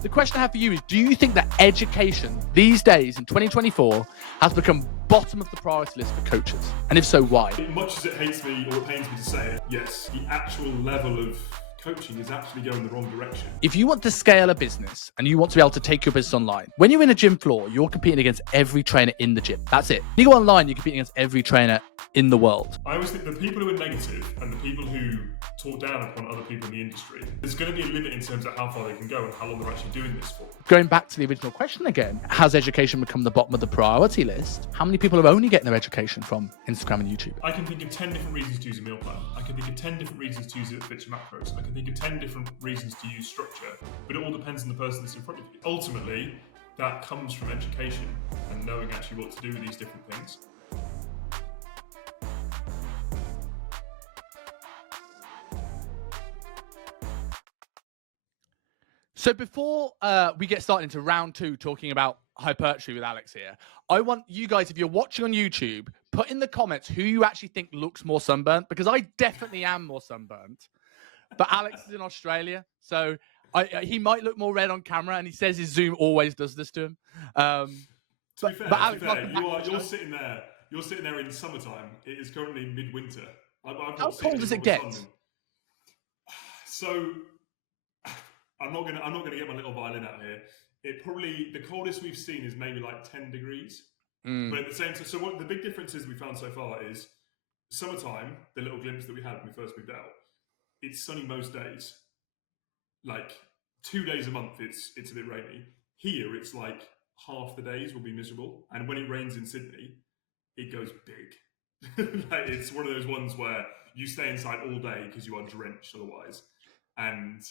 The question I have for you is, do you think that education these days in 2024 has become bottom of the priority list for coaches? And if so, why? Much as it hates me or it pains me to say it, yes, the actual level of coaching is actually going the wrong direction. If you want to scale a business and you want to be able to take your business online, when you're in a gym floor, you're competing against every trainer in the gym. That's it. You go online, you're competing against every trainer in the world. I always think the people who are negative and the people who talk down upon other people in the industry, there's going to be a limit in terms of how far they can go and how long they're actually doing this for. Going back to the original question again, has education become the bottom of the priority list? How many people are only getting their education from Instagram and YouTube? I can think of 10 different reasons to use a meal plan. I can think of 10 different reasons to use it that fits your macros. I can think of 10 different reasons to use structure, but it all depends on the person that's in front of you. Ultimately, that comes from education and knowing actually what to do with these different things. So before we get started into round two, talking about hypertrophy with Alex here, I want you guys, if you're watching on YouTube, put in the comments who you actually think looks more sunburnt, because I definitely am more sunburnt. But Alex is in Australia, so he might look more red on camera, and he says his Zoom always does this to him. To be fair, Alex, you're sitting there. You're sitting there in summertime. It is currently midwinter. How cold does it get? So I'm not gonna get my little violin out here. The coldest we've seen is maybe like 10 degrees. But at the same time, so what the big difference is we found so far is summertime. The little glimpse that we had when we first moved out, it's sunny most days. Like 2 days a month, it's a bit rainy. Here, it's like half the days will be miserable, and when it rains in Sydney, it goes big. Like, it's one of those ones where you stay inside all day because you are drenched otherwise, and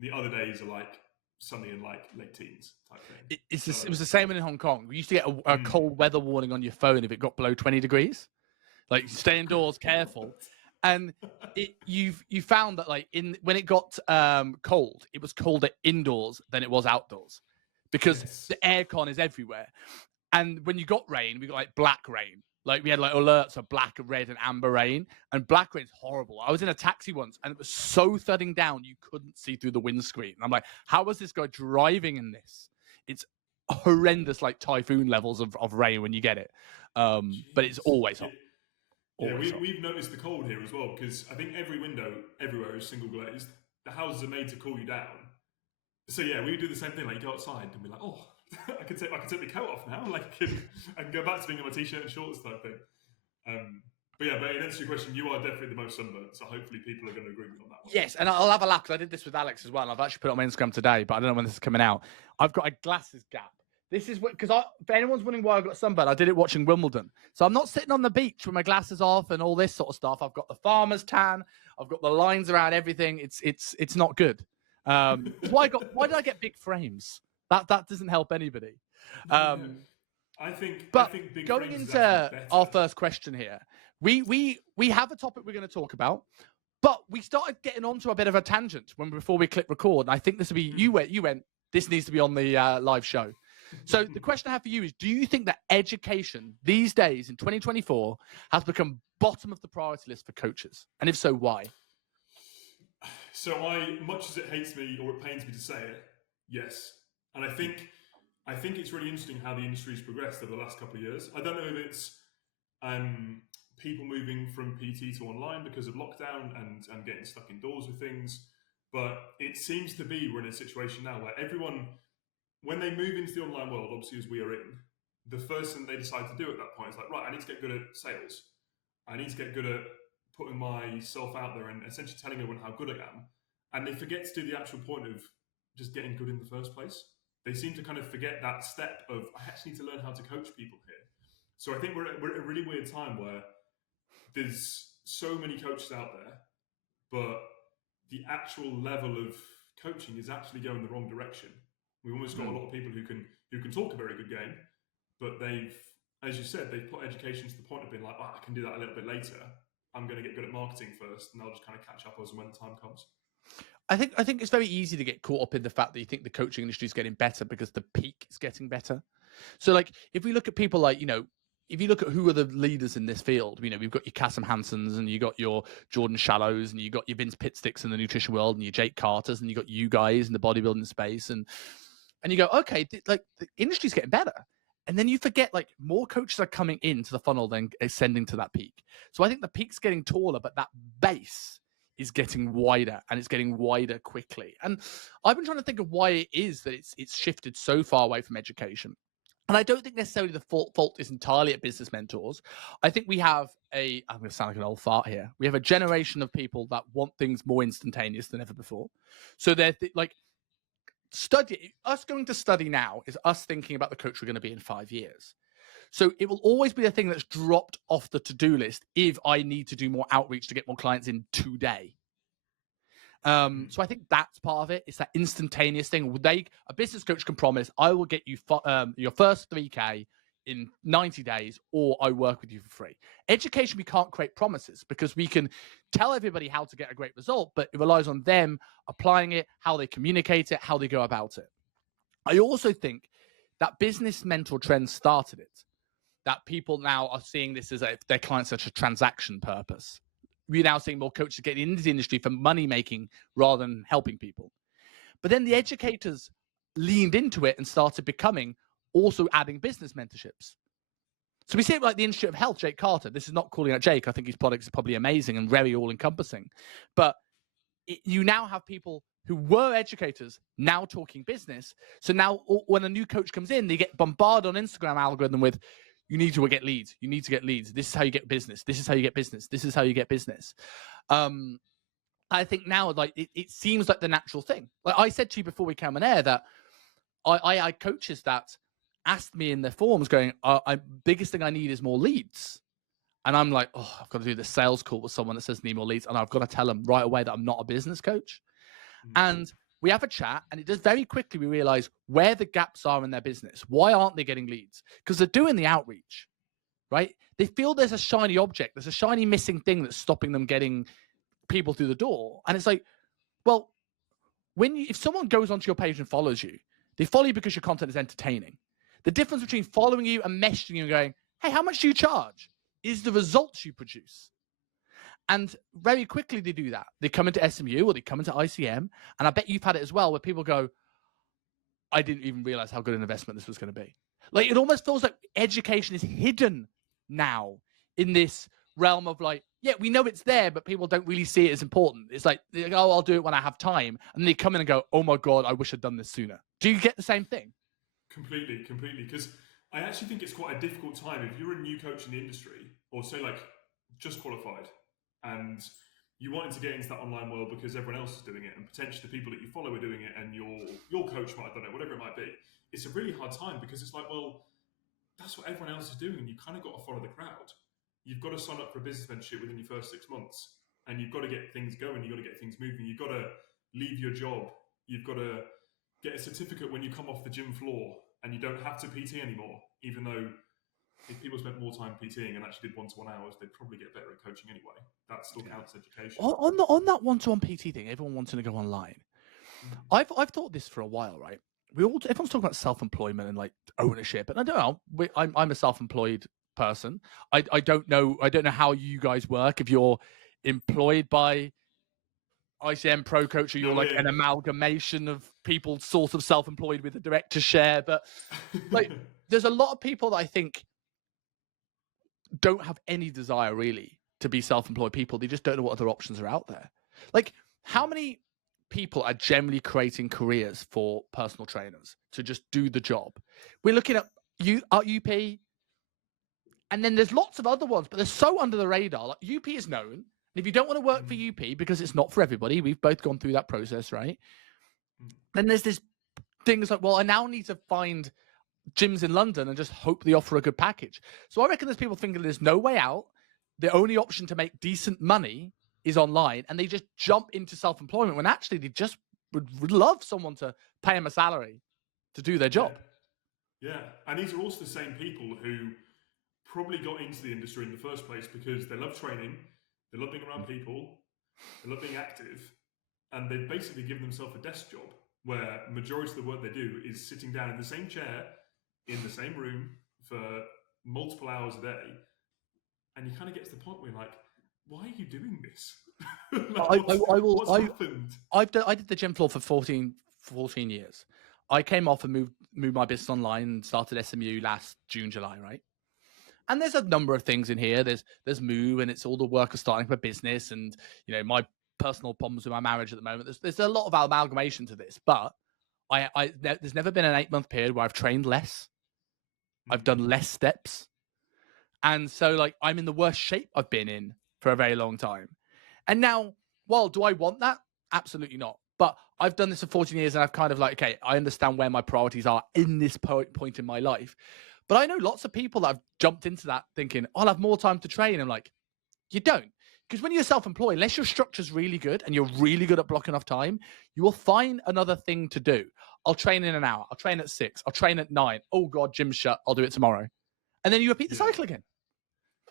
the other days are like sunny and like late teens type thing. It was the same in Hong Kong. We used to get a cold weather warning on your phone if it got below 20 degrees. Like, stay indoors, careful. And you found that like when it got cold, it was colder indoors than it was outdoors, because the aircon is everywhere. And when you got rain, we got like black rain. Like, we had like alerts of black, red, and amber rain. And black rain's horrible. I was in a taxi once, and it was so thudding down you couldn't see through the windscreen. And I'm like, how was this guy driving in this? It's horrendous, like typhoon levels of rain when you get it. But it's always hot. Yeah, we've noticed the cold here as well, because I think every window everywhere is single glazed. The houses are made to cool you down. So yeah, we do the same thing. Like, you go outside and be like, oh, I can take my coat off now. Like, I can go back to being in my t-shirt and shorts type thing. But in answer to your question, you are definitely the most sunburnt. So hopefully people are going to agree with me on that one. Yes, and I'll have a laugh, because I did this with Alex as well. And I've actually put it on my Instagram today, but I don't know when this is coming out. I've got a glasses gap. This is what, because if anyone's wondering why I got sunburn, I did it watching Wimbledon. So I'm not sitting on the beach with my glasses off and all this sort of stuff. I've got the farmer's tan. I've got the lines around everything. It's not good. Why did I get big frames? That doesn't help anybody. I think big going frames into our first question here, we have a topic we're going to talk about, but we started getting onto a bit of a tangent before we click record. And I think this will be you went. This needs to be on the live show. So the question I have for you is, do you think that education these days in 2024 has become bottom of the priority list for coaches? And if so, why? So much as it hates me or it pains me to say it, yes. And I think it's really interesting how the industry's progressed over the last couple of years. I don't know if it's people moving from PT to online because of lockdown and getting stuck indoors with things, but it seems to be we're in a situation now where everyone, when they move into the online world, obviously as we are in, the first thing they decide to do at that point is like, right, I need to get good at sales. I need to get good at putting myself out there and essentially telling everyone how good I am. And they forget to do the actual point of just getting good in the first place. They seem to kind of forget that step of, I actually need to learn how to coach people here. So I think we're at a really weird time where there's so many coaches out there, but the actual level of coaching is actually going the wrong direction. We've almost got a lot of people who can talk a very good game, but they've, as you said, they've put education to the point of being like, I can do that a little bit later. I'm going to get good at marketing first, and I'll just kind of catch up as and when the time comes. I think it's very easy to get caught up in the fact that you think the coaching industry is getting better because the peak is getting better. So, like, if we look at people like, if you look at who are the leaders in this field, we've got your Kasim Hansons, and you got your Jordan Shallows, and you got your Vince Pittsticks in the nutrition world, and your Jake Carters, and you got you guys in the bodybuilding space, and and you go, okay, like the industry's getting better. And then you forget, like, more coaches are coming into the funnel than ascending to that peak. So I think the peak's getting taller, but that base is getting wider, and it's getting wider quickly. And I've been trying to think of why it is that it's shifted so far away from education. And I don't think necessarily the fault is entirely at business mentors. I think we have I'm going to sound like an old fart here. We have a generation of people that want things more instantaneous than ever before. So they're like, us going to study now is us thinking about the coach we're going to be in 5 years. So it will always be a thing that's dropped off the to-do list if I need to do more outreach to get more clients in today. So I think that's part of it. It's that instantaneous thing. A business coach can promise, I will get you your first 3K in 90 days, or I work with you for free. Education, we can't create promises because we can tell everybody how to get a great result, but it relies on them applying it, how they communicate it, how they go about it. I also think that business mentor trend started it, that people now are seeing this as their clients such a transaction purpose. We're now seeing more coaches getting into the industry for money making rather than helping people. But then the educators leaned into it and started becoming also adding business mentorships. So we see it like the Institute of Health, Jake Carter. This is not calling out Jake. I think his products are probably amazing and very all-encompassing. But you now have people who were educators now talking business. So now when a new coach comes in, they get bombarded on Instagram algorithm with, you need to get leads. You need to get leads. This is how you get business. This is how you get business. This is how you get business. I think now, like, it seems like the natural thing. Like I said to you before we came on air, that I had coaches that asked me in their forums going, biggest thing I need is more leads. And I'm like, oh, I've got to do this sales call with someone that says need more leads. And I've got to tell them right away that I'm not a business coach. And we have a chat, and it does very quickly, we realize where the gaps are in their business. Why aren't they getting leads? Because they're doing the outreach, right? They feel there's a shiny object. There's a shiny missing thing that's stopping them getting people through the door. And it's like, well, if someone goes onto your page and follows you, they follow you because your content is entertaining. The difference between following you and messaging you and going, hey, how much do you charge, is the results you produce. And very quickly they do that. They come into SMU or they come into ICM. And I bet you've had it as well, where people go, I didn't even realize how good an investment this was going to be. Like, it almost feels like education is hidden now in this realm of like, yeah, we know it's there, but people don't really see it as important. It's like, they go, oh, I'll do it when I have time. And they come in and go, oh my God, I wish I'd done this sooner. Do you get the same thing? Completely. Because I actually think it's quite a difficult time if you're a new coach in the industry, or say like just qualified, and you wanted to get into that online world because everyone else is doing it, and potentially the people that you follow are doing it, and your coach might, I don't know, whatever it might be. It's a really hard time because it's like, well, that's what everyone else is doing, and you kind of got to follow the crowd. You've got to sign up for a business mentorship within your first 6 months, and you've got to get things going. You've got to get things moving. You've got to leave your job. You've got to get a certificate when you come off the gym floor, and you don't have to PT anymore, even though if people spent more time PTing and actually did one-to-one hours, they'd probably get better at coaching anyway. That still counts as education. On that one-to-one PT thing, everyone wanting to go online. I've thought this for a while, right? Everyone's talking about self-employment and like ownership, and I don't know. I'm a self-employed person. I don't know how you guys work. If you're employed by ICM Pro Coach, or you're like an amalgamation of people sort of self-employed with a director share, but like there's a lot of people that I think don't have any desire really to be self-employed people. They just don't know what other options are out there. Like, how many people are generally creating careers for personal trainers to just do the job? We're looking at UP, and then there's lots of other ones, but they're so under the radar. Like, UP is known. And if you don't want to work for UP because it's not for everybody, we've both gone through that process, right? Then there's this things like, well, I now need to find gyms in London and just hope they offer a good package. So I reckon there's people thinking there's no way out. The only option to make decent money is online, and they just jump into self-employment when actually they just would love someone to pay them a salary to do their job. Yeah. And these are also the same people who probably got into the industry in the first place because they love training, they love being around people, they love being active, and they've basically given themselves a desk job where the majority of the work they do is sitting down in the same chair, in the same room for multiple hours a day. And you kind of get to the point where you're like, why are you doing this? Like, what's happened? I did the gym floor for 14 years. I came off and moved my business online and started SMU last June, July, right? And there's a number of things in here. There's move, and it's all the work of starting up a business, and my personal problems with my marriage at the moment. There's a lot of amalgamation to this, but there's never been an 8-month period where I've trained less. I've done less steps. And so like I'm in the worst shape I've been in for a very long time. And now, well, do I want that? Absolutely not. But I've done this for 14 years and I've kind of like, okay, I understand where my priorities are in this point in my life. But I know lots of people that have jumped into that thinking, I'll have more time to train. I'm like, you don't. Because when you're self-employed, unless your structure's really good and you're really good at blocking off time, you will find another thing to do. I'll train in an hour. I'll train at 6. I'll train at 9. Oh God, gym's shut. I'll do it tomorrow. And then you repeat the cycle again.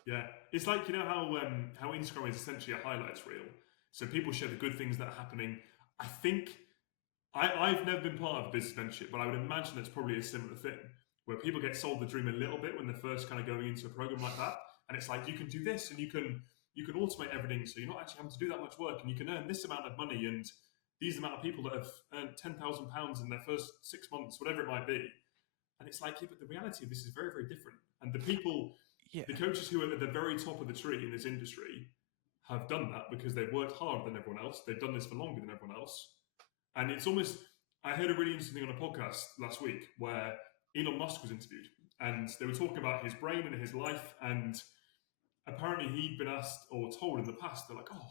Yeah. It's like, how Instagram is essentially a highlights reel. So people share the good things that are happening. I think, I've never been part of a business mentorship, but I would imagine it's probably a similar thing where people get sold the dream a little bit when they're first kind of going into a program like that. And it's like, you can do this and you can automate everything. So you're not actually having to do that much work and you can earn this amount of money and these amount of people that have earned £10,000 in their first 6 months, whatever it might be. And it's like, but the reality of this is very, very different. And the people, the coaches who are at the very top of the tree in this industry have done that because they've worked harder than everyone else. They've done this for longer than everyone else. And it's almost, I heard a really interesting thing on a podcast last week where Elon Musk was interviewed and they were talking about his brain and his life. And apparently he'd been asked or told in the past, they're like, oh,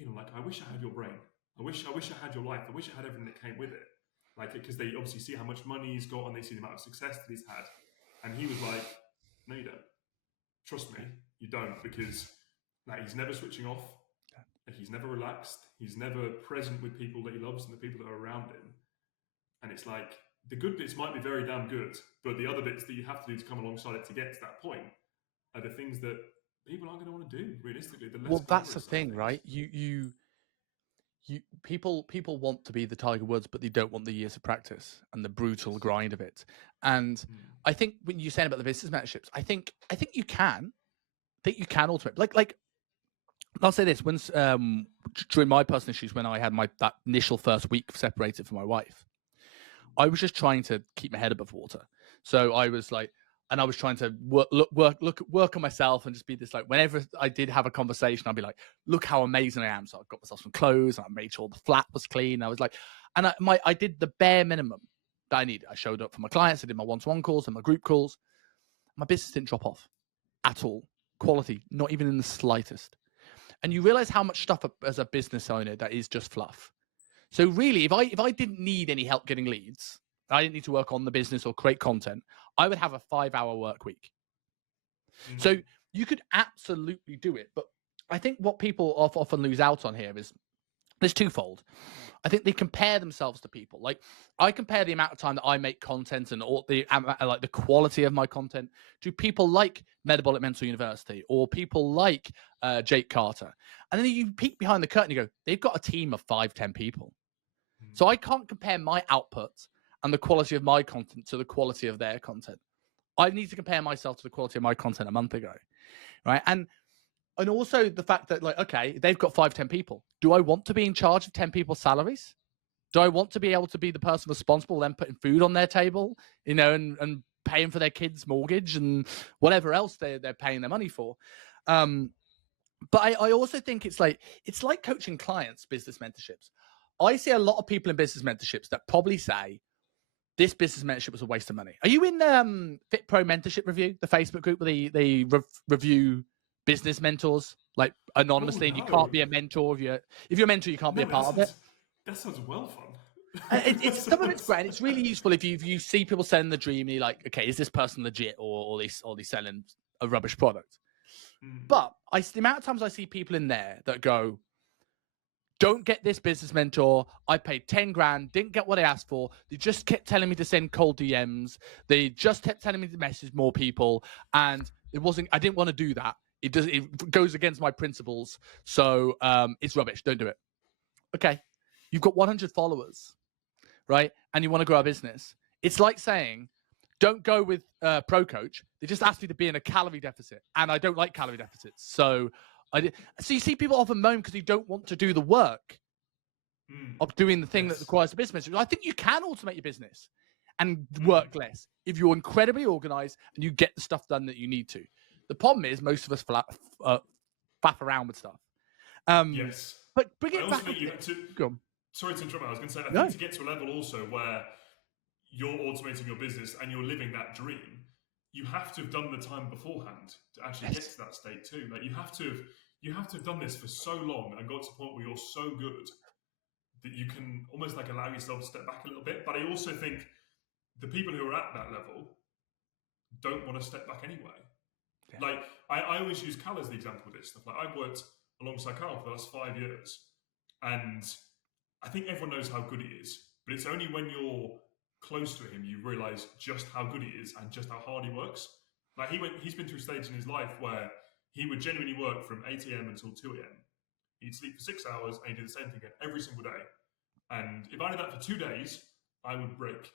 Elon, like, I wish I had your brain. I wish I had your life. I wish I had everything that came with it. Like, because they obviously see how much money he's got and they see the amount of success that he's had. And he was like, no, you don't. Trust me, you don't, because like he's never switching off. He's never relaxed. He's never present with people that he loves and the people that are around him. And it's like, the good bits might be very damn good, but the other bits that you have to do to come alongside it to get to that point are the things that people aren't going to want to do, realistically. Well, that's the thing, right? People want to be the Tiger Woods, but they don't want the years of practice and the brutal grind of it. And I think when you're saying about the business mentorships, I think you can automate. Like I'll say this: when during my personal issues, when I had that initial first week separated from my wife, I was just trying to keep my head above water. So I was like, and I was trying to work on myself and just be this, like, whenever I did have a conversation, I'd be like, look how amazing I am. So I got myself some clothes and I made sure the flat was clean. I was like, and I did the bare minimum that I needed. I showed up for my clients. I did my one-to-one calls and my group calls. My business didn't drop off at all. Quality, not even in the slightest. And you realize how much stuff as a business owner that is just fluff. So really, if I didn't need any help getting leads, I didn't need to work on the business or create content, I would have a 5-hour work week. So you could absolutely do it. But I think what people often lose out on here is there's twofold. I think they compare themselves to people. Like, I compare the amount of time that I make content and all the quality of my content to people like Metabolic Mental University or people like Jake Carter. And then you peek behind the curtain and you go, they've got a team of 5-10 people. So I can't compare my output and the quality of my content to the quality of their content. I need to compare myself to the quality of my content a month ago, right? And also the fact that, like, okay, they've got 5-10 people. Do I want to be in charge of 10 people's salaries? Do I want to be able to be the person responsible then putting food on their table, and paying for their kids' mortgage and whatever else they're paying their money for? But I also think it's like coaching clients, business mentorships. I see a lot of people in business mentorships that probably say, this business mentorship was a waste of money. Are you in Fit Pro Mentorship Review, the Facebook group where they review business mentors, like, anonymously? And you can't be a mentor if you're a mentor, you can't be a part of it. That sounds well fun. It's some of it's great. It's really useful if you see people selling the dream and you're like, okay, is this person legit or they selling a rubbish product? But the amount of times I see people in there that go, don't get this business mentor. I paid 10 grand, didn't get what I asked for. They just kept telling me to send cold DMs. They just kept telling me to message more people. And I didn't want to do that. It goes against my principles. So it's rubbish. Don't do it. Okay. You've got 100 followers, right? And you want to grow a business. It's like saying, don't go with Pro Coach. They just asked me to be in a calorie deficit. And I don't like calorie deficits. So you see people often moan because they don't want to do the work. of doing the thing that requires a business. I think you can automate your business and work less if you're incredibly organized and you get the stuff done that you need to. The problem is most of us faff around with stuff. Yes. But bring I it also back. think you have to. Go on. Sorry to interrupt. I was going to say, I No. think to get to a level also where you're automating your business and you're living that dream, you have to have done the time beforehand to actually get to that state too. Like you have to have done this for so long and got to the point where you're so good that you can almost like allow yourself to step back a little bit. But I also think the people who are at that level don't want to step back anyway. Yeah. Like I always use Cal as the example of this stuff. Like I've worked alongside Cal for the last 5 years, and I think everyone knows how good he is. But it's only when you're close to him you realise just how good he is and just how hard he works. Like he's been through stages in his life where he would genuinely work from 8 a.m. until 2 a.m. He'd sleep for 6 hours and he'd do the same thing every single day. And if I did that for 2 days, I would break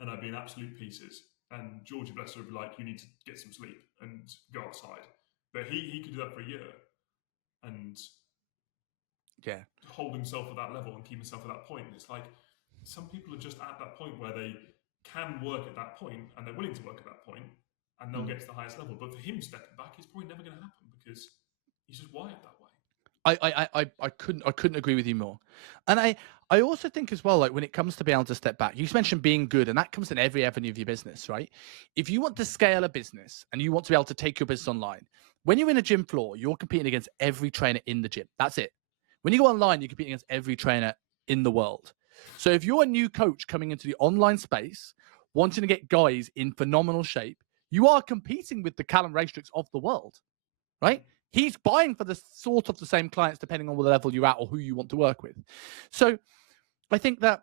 and I'd be in absolute pieces. And Georgie, bless her, would be like, you need to get some sleep and go outside. But he could do that for a year and hold himself at that level and keep himself at that point. It's like some people are just at that point where they can work at that point and they're willing to work at that point and they'll get to the highest level. But for him stepping back, it's probably never going to happen because he's just wired that way. I couldn't agree with you more. And I also think as well, like when it comes to being able to step back, you mentioned being good, and that comes in every avenue of your business, right? If you want to scale a business and you want to be able to take your business online, when you're in a gym floor, you're competing against every trainer in the gym. That's it. When you go online, you're competing against every trainer in the world. So if you're a new coach coming into the online space, wanting to get guys in phenomenal shape, you are competing with the Callum Raystricks of the world, right? He's buying for the sort of the same clients depending on the level you're at or who you want to work with. So I think that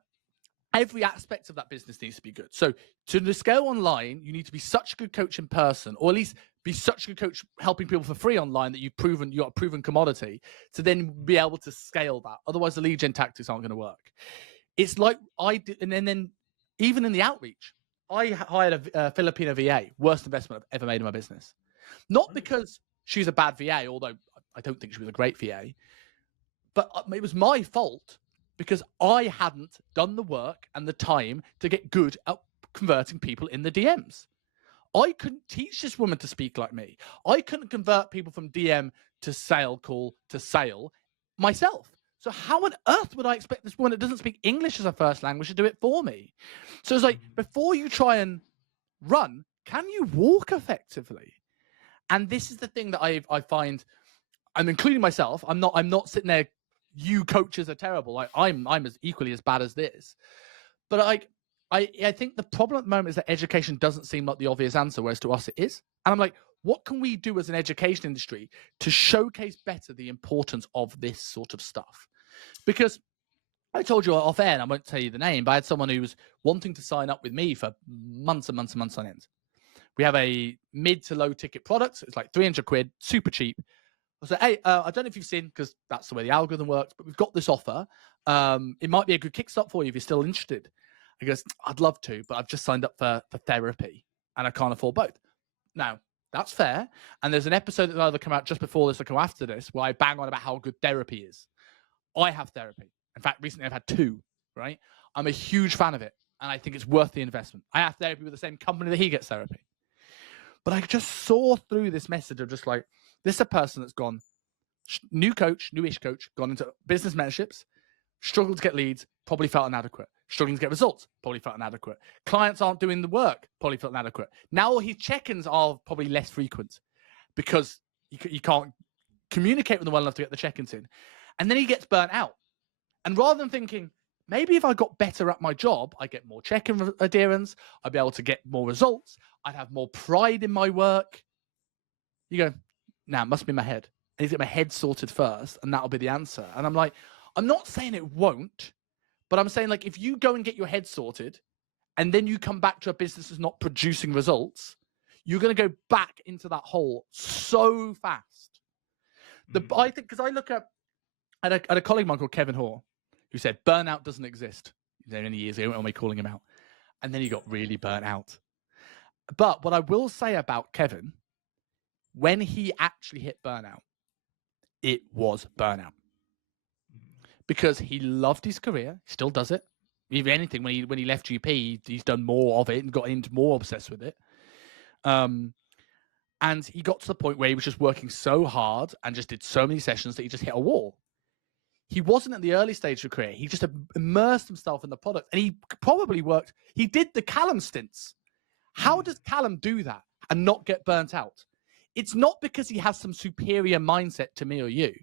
every aspect of that business needs to be good. So to scale online, you need to be such a good coach in person, or at least be such a good coach helping people for free online that you've got a proven commodity to then be able to scale that. Otherwise, the lead gen tactics aren't going to work. It's like I did, and then even in the outreach, I hired a Filipino VA, worst investment I've ever made in my business. Not because she's a bad VA, although I don't think she was a great VA, but it was my fault because I hadn't done the work and the time to get good at converting people in the DMs. I couldn't teach this woman to speak like me. I couldn't convert people from DM to sale call to sale myself. So how on earth would I expect this woman that doesn't speak English as her first language to do it for me? So it's like, before you try and run, can you walk effectively? And this is the thing that I find, I'm including myself. I'm not sitting there, you coaches are terrible. Like I'm as equally as bad as this. But I think the problem at the moment is that education doesn't seem like the obvious answer, whereas to us it is. And I'm like, what can we do as an education industry to showcase better the importance of this sort of stuff? Because I told you off air, and I won't tell you the name, but I had someone who was wanting to sign up with me for months and months and months on end. We have a mid to low ticket product. So it's like 300 quid, super cheap. I said, hey, I don't know if you've seen, because that's the way the algorithm works, but we've got this offer. It might be a good kickstart for you if you're still interested. He goes, I'd love to, but I've just signed up for therapy and I can't afford both. Now, that's fair. And there's an episode that will either come out just before this or come after this where I bang on about how good therapy is. I have therapy. In fact, recently I've had 2, right? I'm a huge fan of it, and I think it's worth the investment. I have therapy with the same company that he gets therapy. But I just saw through this message of just like, this is a person that's gone, newish coach, gone into business mentorships, struggled to get leads, probably felt inadequate. Struggling to get results, probably felt inadequate. Clients aren't doing the work, probably felt inadequate. Now his check-ins are probably less frequent because you can't communicate with them well enough to get the check-ins in. And then he gets burnt out. And rather than thinking, maybe if I got better at my job, I get more check-in adherence, I'd be able to get more results, I'd have more pride in my work. You go, nah, it must be my head. I need to get my head sorted first, and that'll be the answer. And I'm like, I'm not saying it won't, but I'm saying, like, if you go and get your head sorted, and then you come back to a business that's not producing results, you're going to go back into that hole so fast. I think, because I look at a colleague of mine called Kevin Hoare, who said burnout doesn't exist. Many years ago, when we calling him out, and then he got really burnt out. But what I will say about Kevin, when he actually hit burnout, it was burnout. because he loved his career. He still does it. If anything, when he left GP, he's done more of it and got into more obsessed with it. And he got to the point where he was just working so hard and just did so many sessions that he just hit a wall. He wasn't at the early stage of career. He just immersed himself in the product, and he probably worked. He did the Callum stints. How does Callum do that and not get burnt out? It's not because he has some superior mindset to me or you.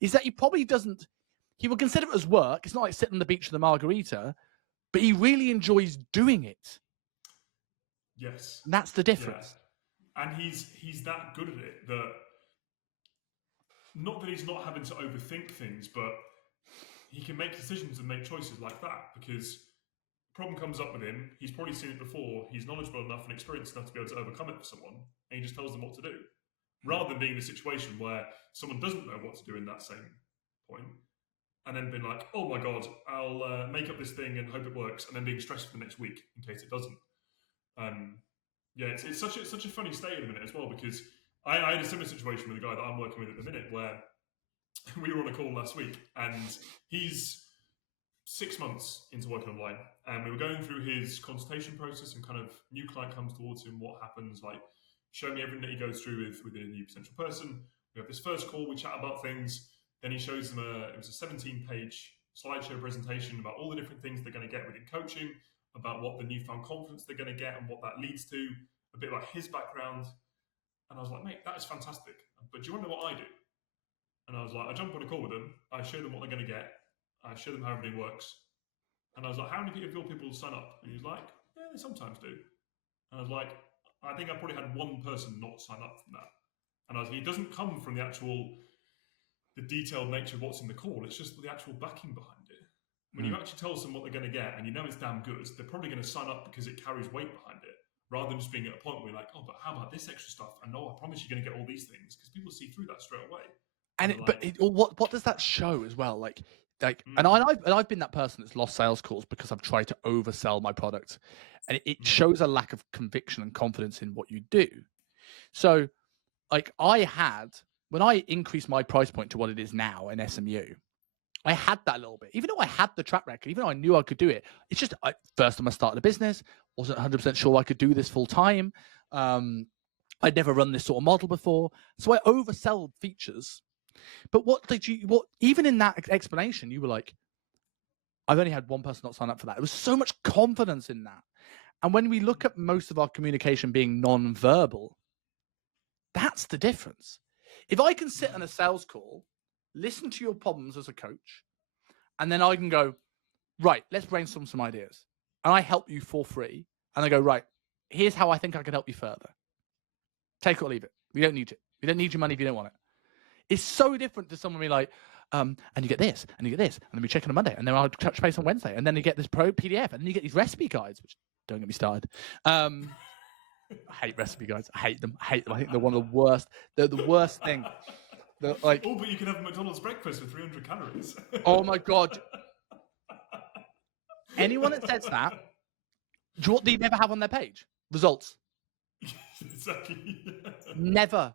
Is that he probably doesn't. He will consider it as work. It's not like sitting on the beach with a margarita, but he really enjoys doing it. Yes. And that's the difference. Yeah. And he's that good at it that, not that he's not having to overthink things, but he can make decisions and make choices like that, because problem comes up with him, he's probably seen it before, he's knowledgeable enough and experienced enough to be able to overcome it for someone, and he just tells them what to do. Rather than being in a situation where someone doesn't know what to do in that same point, and then being like, oh my God, I'll make up this thing and hope it works, and then being stressed for the next week in case it doesn't. Yeah, it's such a funny state at the minute as well, because I had a similar situation with a guy that I'm working with at the minute where we were on a call last week, and he's 6 months into working online, and we were going through his consultation process, and kind of new client comes towards him, what happens, like show me everything that he goes through with a new potential person. We have this first call, we chat about things, then he shows them it was a 17-page slideshow presentation about all the different things they're going to get within coaching, about what the newfound confidence they're going to get and what that leads to, a bit about his background. And I was like, mate, that is fantastic, but do you want to know what I do? And I was like, I jump on a call with them, I show them what they're going to get, I show them how everything works. And I was like, how many of your people sign up? And he was like, yeah, they sometimes do. And I was like, I think I probably had one person not sign up from that. And I was like, it doesn't come from the detailed nature of what's in the call, it's just the actual backing behind it. When you actually tell them what they're going to get and you know it's damn good, they're probably going to sign up because it carries weight behind it, rather than just being at a point where you're like, oh, but how about this extra stuff? And no, I promise you're going to get all these things, because people see through that straight away. And what does that show as well? And I've been that person that's lost sales calls because I've tried to oversell my product, and it shows a lack of conviction and confidence in what you do. So, like, when I increased my price point to what it is now in SMU, I had that a little bit. Even though I had the track record, even though I knew I could do it, it's just first time I started a business, wasn't 100% sure I could do this full time. I'd never run this sort of model before, so I oversell features. But even in that explanation, you were like, I've only had one person not sign up for that. There was so much confidence in that. And when we look at most of our communication being non-verbal, that's the difference. If I can sit on a sales call, listen to your problems as a coach, and then I can go, right, let's brainstorm some ideas. And I help you for free. And I go, right, here's how I think I can help you further. Take it or leave it. We don't need it. We don't need your money if you don't want it. It's so different to someone being like, and you get this, and you get this, and then we check on a Monday, and then I'll touch base on Wednesday, and then you get this pro PDF, and then you get these recipe guides, which don't get me started. I hate recipe guides. I hate them. I think they're one of the worst. They're the worst thing. Oh, but you can have a McDonald's breakfast with 300 calories. Oh my God. Anyone that says that, what do you never have on their page? Results. Exactly. Never.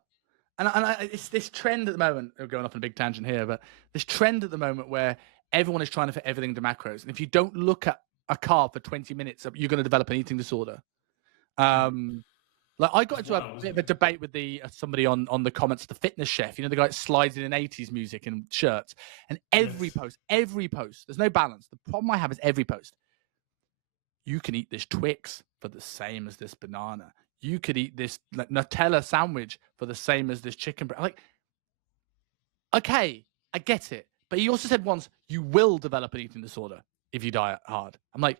And it's this trend at the moment, we're going off on a big tangent here, but this trend at the moment where everyone is trying to fit everything to macros. And if you don't look at a carb for 20 minutes, you're going to develop an eating disorder. Like I got into a bit of a debate with somebody on the comments, the fitness chef, the guy that slides in 80s music and shirts. And every post, there's no balance. The problem I have is every post. You can eat this Twix for the same as this banana. You could eat this Nutella sandwich for the same as this chicken. Like, okay, I get it. But he also said once, you will develop an eating disorder if you diet hard. I'm like,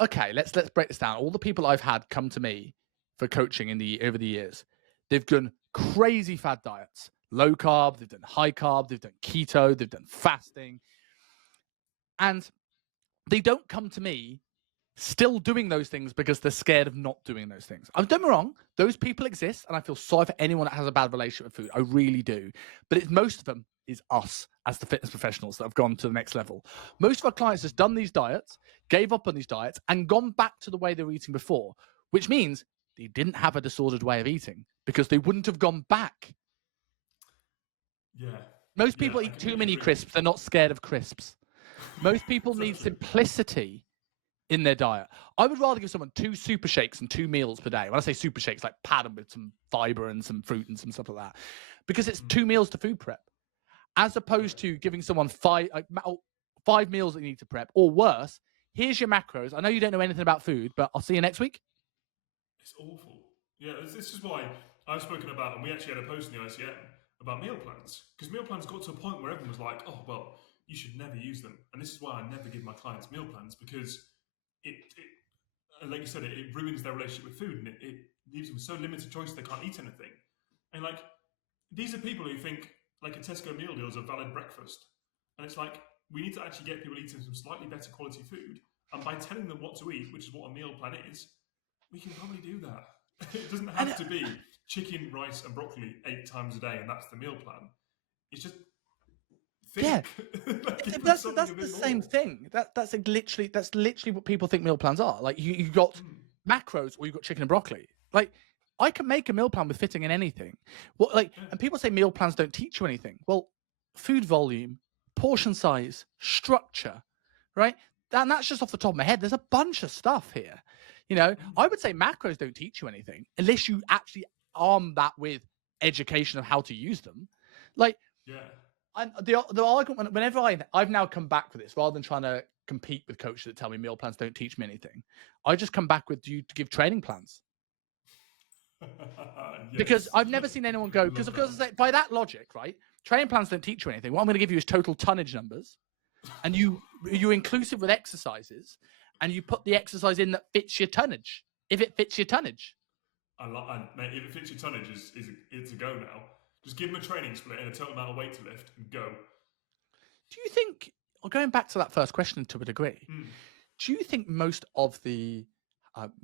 okay, let's break this down. All the people I've had come to me for coaching over the years, they've done crazy fad diets, low carb, they've done high carb, they've done keto, they've done fasting. And they don't come to me still doing those things because they're scared of not doing those things. Don't get me wrong, those people exist, and I feel sorry for anyone that has a bad relationship with food. I really do. But most of them is us as the fitness professionals that have gone to the next level. Most of our clients has done these diets, gave up on these diets, and gone back to the way they were eating before, which means they didn't have a disordered way of eating because they wouldn't have gone back. Yeah. Most Yeah, people I eat too completely many agree. crisps. They're not scared of crisps. Most people So need true. simplicity in their diet. I would rather give someone 2 super shakes and 2 meals per day. When I say super shakes, like pad them with some fiber and some fruit and some stuff like that, because it's 2 meals to food prep, as opposed to giving someone 5 meals that you need to prep, or worse. Here's your macros. I know you don't know anything about food, but I'll see you next week. It's awful. Yeah, this is why I've spoken about, and we actually had a post in the ICM about meal plans. Because meal plans got to a point where everyone was like, oh, well, you should never use them. And this is why I never give my clients meal plans, because like you said, it ruins their relationship with food, and it leaves them so limited choice they can't eat anything. And like, these are people who think like a Tesco meal deal is a valid breakfast. And it's like, we need to actually get people eating some slightly better quality food. And by telling them what to eat, which is what a meal plan is, we can probably do that. It doesn't And have to be chicken, rice, and broccoli 8 times a day, and that's the meal plan. It's just yeah, think, like, give them that's something a the bit same more. thing. That's like literally what people think meal plans are. Like you got macros or you got chicken and broccoli. Like I can make a meal plan with fitting in anything. Well, like, Yeah. and people say meal plans don't teach you anything. Well, food volume, portion size, structure, right? And that's just off the top of my head. There's a bunch of stuff here. You know, I would say macros don't teach you anything unless you actually arm that with education of how to use them. Like, Yeah. and the argument, whenever I've now come back with this, rather than trying to compete with coaches that tell me meal plans don't teach me anything, I just come back with, do you give training plans? Because Yes. I've never seen anyone go, because Love of course, that. by that logic, right? Training plans don't teach you anything. What I'm going to give you is total tonnage numbers, and you're inclusive with exercises, and you put the exercise in that fits your tonnage. If it fits your tonnage, Mate, if it fits your tonnage, it's a go now. Just give them a training split and a total amount of weight to lift and go. do you think? Well, going back to that first question to a degree, Mm. do you think most of the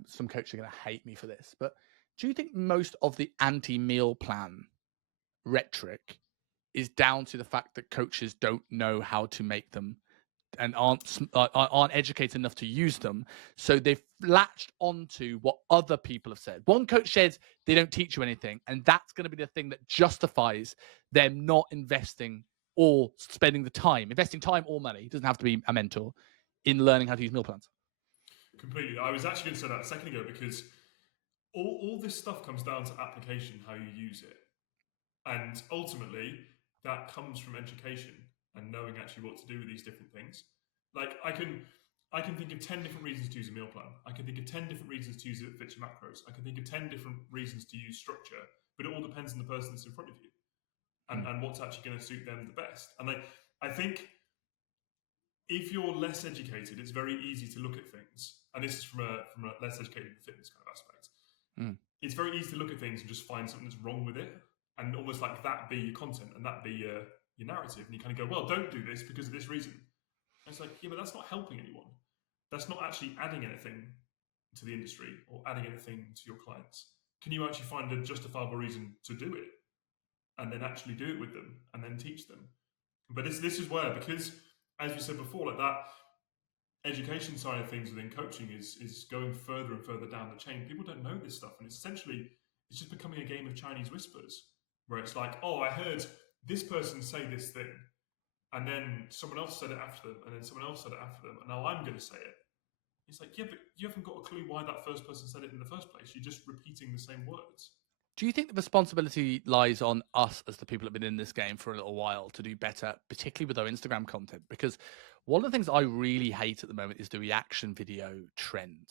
some coaches are going to hate me for this, but do you think most of the anti-meal plan rhetoric is down to the fact that coaches don't know how to make them and aren't educated enough to use them, so they've latched onto what other people have said? One coach says they don't teach you anything, and that's going to be the thing that justifies them not investing or spending the time, investing time or money, it doesn't have to be a mentor, in learning how to use meal plans. Completely. I was actually going to say that a second ago because all this stuff comes down to application, how you use it. And ultimately, that comes from education and knowing actually what to do with these different things. Like I can think of 10 different reasons to use a meal plan. I can think of 10 different reasons to use it that fits your macros. I can think of 10 different reasons to use structure, but it all depends on the person that's in front of you Mm. and what's actually going to suit them the best. And I think if you're less educated, it's very easy to look at things. And this is from a less educated fitness kind of aspect. Mm. It's very easy to look at things and just find something that's wrong with it, and almost like that be your content and that be your narrative. And you kind of go, well, don't do this because of this reason. And it's like, yeah, but that's not helping anyone. That's not actually adding anything to the industry or adding anything to your clients. Can you actually find a justifiable reason to do it and then actually do it with them and then teach them? But this is where, because as we said before, like that education side of things within coaching is going further and further down the chain. People don't know this stuff, and it's just becoming a game of Chinese whispers, where it's like, oh, I heard this person say this thing, and then someone else said it after them, and then someone else said it after them, and now I'm going to say it. It's like, yeah, but you haven't got a clue why that first person said it in the first place. You're just repeating the same words. Do you think the responsibility lies on us as the people that have been in this game for a little while to do better, particularly with our Instagram content? Because one of the things I really hate at the moment is the reaction video trend.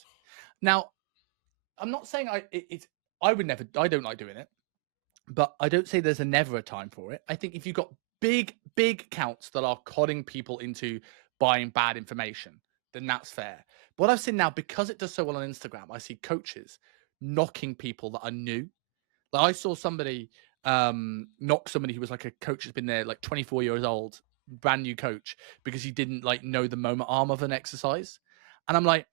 Now, I'm not saying I would never, I don't like doing it, but I don't say there's a never a time for it. I think if you've got big accounts that are conning people into buying bad information, then that's fair. But what I've seen now, because it does so well on Instagram, I see coaches knocking people that are new. Like I saw somebody knock somebody who was like a coach that's been there like 24 years old, brand new coach, because he didn't like know the moment arm of an exercise. And I'm like,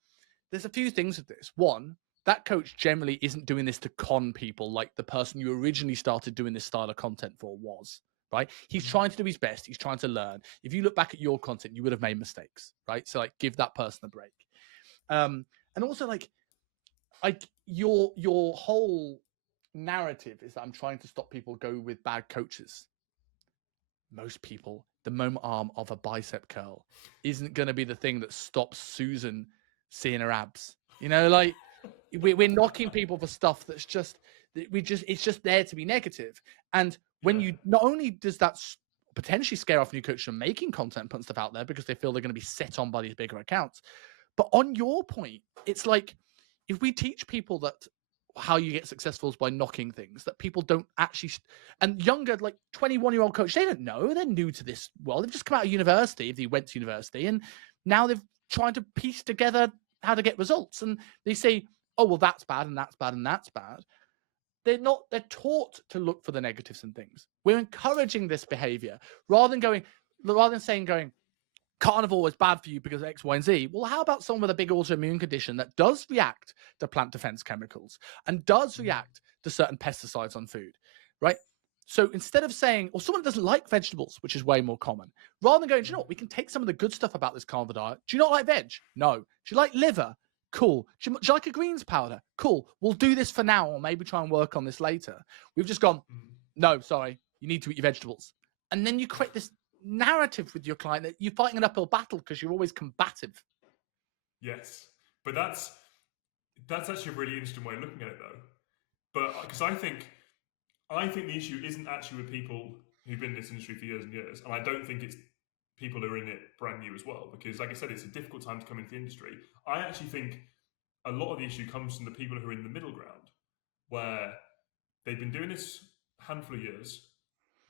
there's a few things with this. One, that coach generally isn't doing this to con people like the person you originally started doing this style of content for was, right? He's trying to do his best. He's trying to learn. If you look back at your content, you would have made mistakes, right? So like give that person a break. And also like your whole narrative is that I'm trying to stop people go with bad coaches. most people, the moment arm of a bicep curl isn't going to be the thing that stops Susan seeing her abs. You know, like we're knocking people for stuff that's just it's just there to be negative. And when you not only does that potentially scare off new coaches from making content, putting stuff out there because they feel they're going to be set on by these bigger accounts, but on your point, it's like if we teach people that how you get successful is by knocking things that people don't actually and younger, like 21-year-old coach, they don't know, they're new to this world, they've just come out of university if they went to university, and now they're trying to piece together how to get results, and they say, oh well, that's bad and that's bad and that's bad. They're taught to look for the negatives in things. We're encouraging this behavior rather than saying carnivore is bad for you because of X, Y, and Z. Well, how about someone with a big autoimmune condition that does react to plant defense chemicals and does react to certain pesticides on food, right? So instead of saying, or someone doesn't like vegetables, which is way more common, rather than going, do you know what, we can take some of the good stuff about this carnivore diet. Do you not like veg? No. Do you like liver? Cool. Do you like a greens powder? Cool. We'll do this for now, or maybe try and work on this later. We've just gone, no, sorry, you need to eat your vegetables. And then you create this narrative with your client that you're fighting an uphill battle because you're always combative. Yes, but that's actually a really interesting way of looking at it, though. But because I think the issue isn't actually with people who've been in this industry for years and years, and I don't think it's people who are in it brand new as well. Because, like I said, it's a difficult time to come into the industry. I actually think a lot of the issue comes from the people who are in the middle ground, where they've been doing this a handful of years.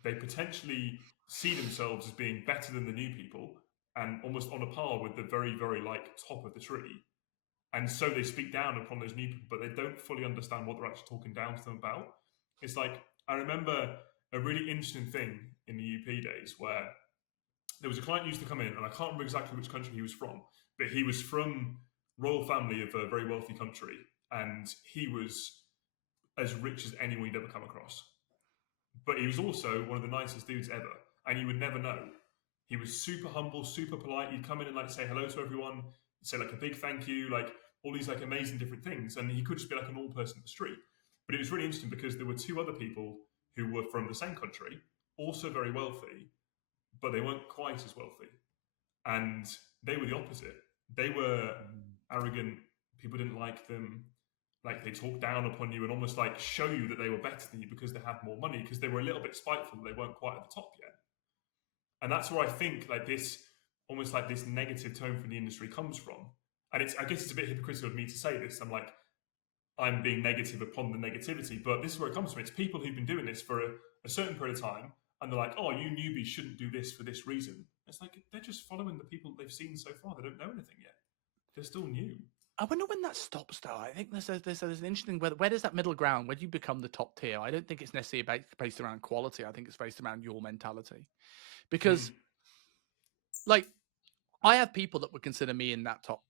They potentially see themselves as being better than the new people and almost on a par with the very, very top of the tree. And so they speak down upon those new people, but they don't fully understand what they're actually talking down to them about. It's like, I remember a really interesting thing in the UP days where there was a client who used to come in, and I can't remember exactly which country he was from, but he was from royal family of a very wealthy country, and he was as rich as anyone you'd ever come across. But he was also one of the nicest dudes ever, and you would never know. He was super humble, super polite. He'd come in and say hello to everyone, say a big thank you, all these amazing different things. And he could just be a normal person in the street. But it was really interesting because there were two other people who were from the same country, also very wealthy, but they weren't quite as wealthy. And they were the opposite. They were arrogant. People didn't like them. They talk down upon you and almost show you that they were better than you because they had more money, because they were a little bit spiteful. They weren't quite at the top yet. And that's where I think this almost this negative tone from the industry comes from. And I guess it's a bit hypocritical of me to say this. I'm being negative upon the negativity, but this is where it comes from. It's people who've been doing this for a certain period of time, and they're oh, you newbies shouldn't do this for this reason. It's they're just following the people they've seen so far. They don't know anything yet. They're still new. I wonder when that stops, though. I think there's an interesting where does that middle ground? Where do you become the top tier? I don't think it's necessarily based around quality. I think it's based around your mentality, because I have people that would consider me in that top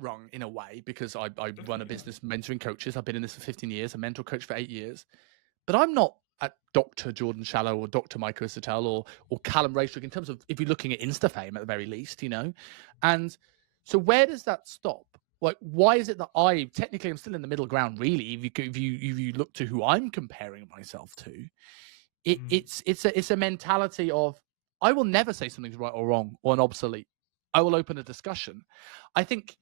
rung in a way, because I run a business mentoring coaches. I've been in this for 15 years, a mentor coach for 8 years, but I'm not at Dr. Jordan Shallow or Dr. Michael Sotell or Callum Raystrick in terms of, if you're looking at InstaFame at the very least, and so where does that stop? Why is it that I'm still in the middle ground, really? If you look to who I'm comparing myself to, it's a mentality of, I will never say something's right or wrong or an obsolete. I will open a discussion. I think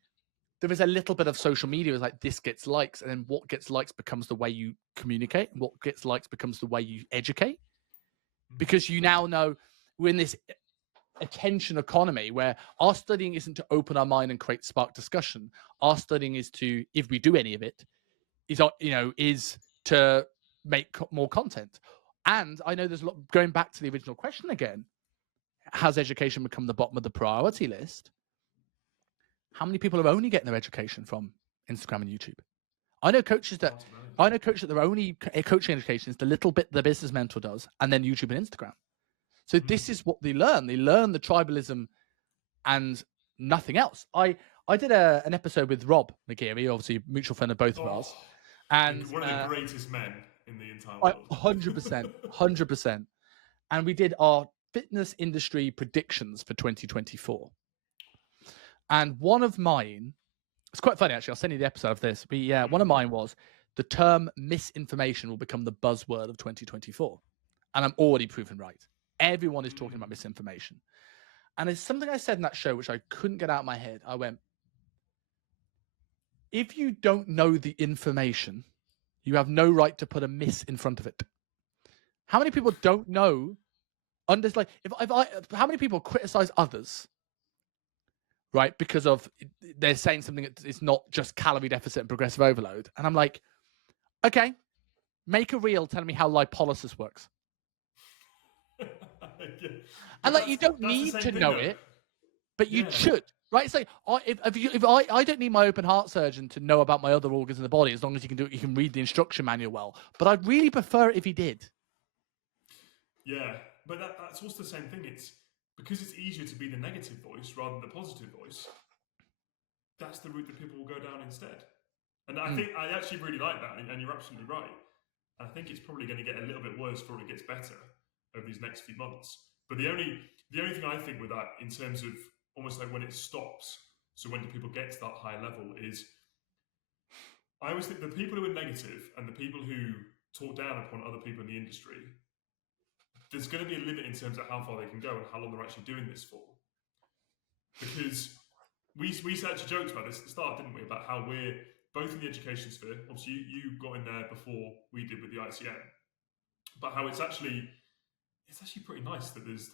there is a little bit of social media is this gets likes, and then what gets likes becomes the way you communicate, and what gets likes becomes the way you educate, because you now know we're in this attention economy where our studying isn't to open our mind and create spark discussion. Our studying is to, if we do any of it, is to make more content. And I know there's a lot, going back to the original question again, has education become the bottom of the priority list? How many people are only getting their education from Instagram and YouTube? I know coaches that their only coaching education is the little bit the business mentor does, and then YouTube and Instagram. So this is what they learn. They learn the tribalism and nothing else. I did an episode with Rob McGeary, obviously a mutual friend of both of us, and one of the greatest men in the entire world. 100%. And we did our fitness industry predictions for 2024. And one of mine, it's quite funny actually, I'll send you the episode of this, but one of mine was, the term misinformation will become the buzzword of 2024. And I'm already proven right. Everyone is talking about misinformation. And it's something I said in that show, which I couldn't get out of my head. I went, if you don't know the information, you have no right to put a miss in front of it. How many people don't know? How many people criticize others, right? Because of they're saying something that is not just calorie deficit and progressive overload. And I'm like, okay, make a reel telling me how lipolysis works. Yeah. And like, you don't need to know it, but you should, right? It's like, if I don't need my open heart surgeon to know about my other organs in the body, as long as you can do it, you can read the instruction manual well. But I'd really prefer it if he did. Yeah, but that's also the same thing. It's because it's easier to be the negative voice rather than the positive voice. That's the route that people will go down instead. And I think I actually really like that, and you're absolutely right. I think it's probably going to get a little bit worse before it gets better over these next few months. But the only thing I think with that, in terms of almost like when it stops, so when do people get to that high level, is I always think the people who are negative and the people who talk down upon other people in the industry, there's going to be a limit in terms of how far they can go and how long they're actually doing this for. Because we actually joked about this at the start, didn't we? About how we're both in the education sphere. Obviously, you got in there before we did with the ICM, but how it's actually pretty nice that there's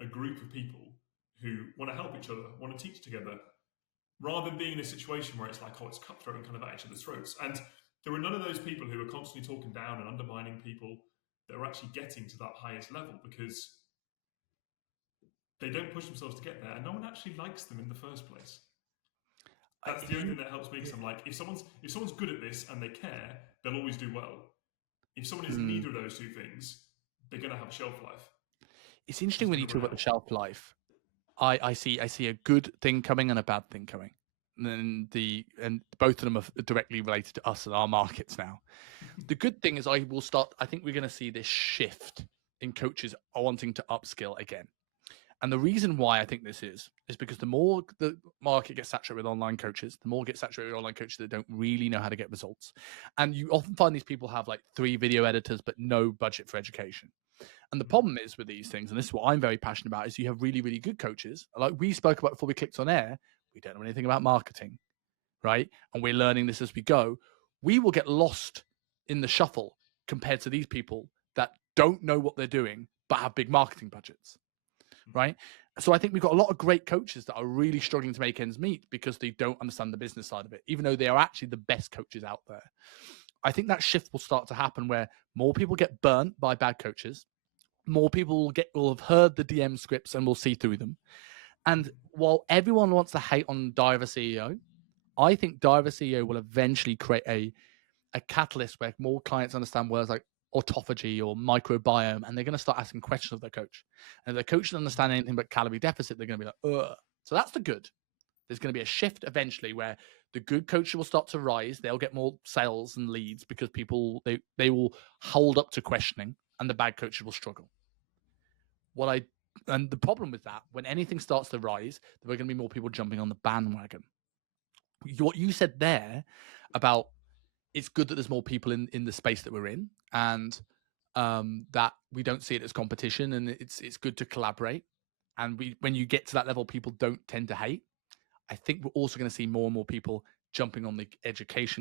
a group of people who want to help each other, want to teach together, rather than being in a situation where it's like, oh, it's cutthroat and kind of at each other's throats. And there are none of those people who are constantly talking down and undermining people that are actually getting to that highest level, because they don't push themselves to get there, and no one actually likes them in the first place. That's the only thing that helps me, because I'm like, if someone's good at this and they care, they'll always do well. If someone is neither of those two things, they're going to have a shelf life. It's interesting when you talk about the shelf life. I see a good thing coming and a bad thing coming, and both of them are directly related to us and our markets now. The good thing is I think we're going to see this shift in coaches wanting to upskill again. And the reason why I think this is because the more the market gets saturated with online coaches, the more it gets saturated with online coaches that don't really know how to get results. And you often find these people have like 3 video editors, but no budget for education. And the problem is with these things, and this is what I'm very passionate about, is you have really, really good coaches. Like we spoke about before we clicked on air, we don't know anything about marketing, right? And we're learning this as we go. We will get lost in the shuffle compared to these people that don't know what they're doing, but have big marketing budgets. Right. So I think we've got a lot of great coaches that are really struggling to make ends meet because they don't understand the business side of it, even though they are actually the best coaches out there. I think that shift will start to happen where more people get burnt by bad coaches. More people will have heard the DM scripts and will see through them. And while everyone wants to hate on Diver CEO, I think Diver CEO will eventually create a catalyst where more clients understand words like autophagy or microbiome, and they're going to start asking questions of their coach. And if their coach doesn't understand anything but calorie deficit, they're going to be like, ugh. So that's the good. There's going to be a shift eventually where the good coaches will start to rise. They'll get more sales and leads because people, they will hold up to questioning, and the bad coaches will struggle. And the problem with that, when anything starts to rise, there are going to be more people jumping on the bandwagon. What you said there about it's good that there's more people in the space that we're in, and that we don't see it as competition, and it's good to collaborate. And when you get to that level, people don't tend to hate. I think we're also going to see more and more people jumping on the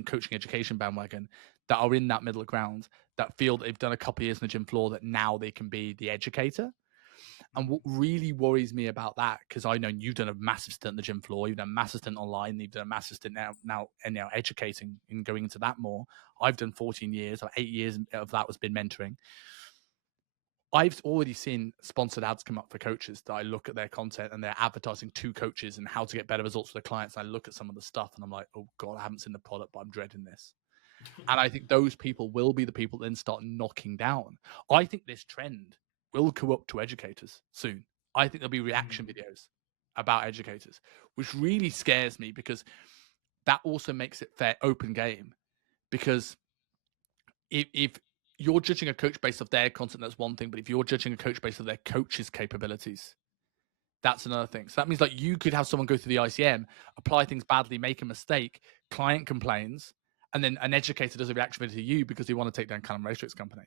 coaching education bandwagon that are in that middle ground, that feel that they've done a couple of years on the gym floor, that now they can be the educator. And what really worries me about that, because I know you've done a massive stint on the gym floor, you've done a massive stint online, you've done a massive stint now educating and going into that more. I've done 14 years, or 8 years of that was been mentoring. I've already seen sponsored ads come up for coaches that I look at their content and they're advertising to coaches and how to get better results for their clients. I look at some of the stuff and I'm like, oh God, I haven't seen the product, but I'm dreading this. And I think those people will be the people that then start knocking down. I think this trend will go up to educators soon. I think there'll be reaction videos about educators, which really scares me, because that also makes it fair, open game. Because if you're judging a coach based off their content, that's one thing. But if you're judging a coach based off their coach's capabilities, that's another thing. So that means like you could have someone go through the ICM, apply things badly, make a mistake, client complains, and then an educator does a reaction video to you because they want to take down Callum Racetrick's company.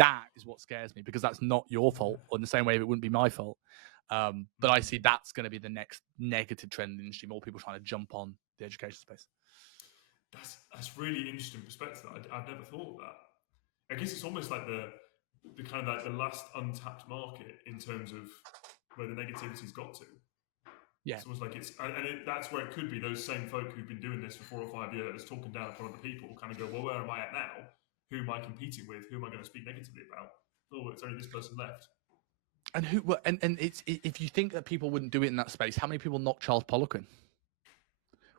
That is what scares me, because that's not your fault, or in the same way it wouldn't be my fault. But I see that's going to be the next negative trend in the industry. More people trying to jump on the education space. That's really interesting perspective. I've never thought of that. I guess it's almost like the kind of like the last untapped market in terms of where the negativity's got to. Yeah. It's almost like that's where it could be those same folk who've been doing this for 4 or 5 years, talking down upon other people, kind of go, well, where am I at now? Who am I competing with? Who am I going to speak negatively about? Oh, it's only this person left. And it's, if you think that people wouldn't do it in that space, how many people knock Charles Poliquin?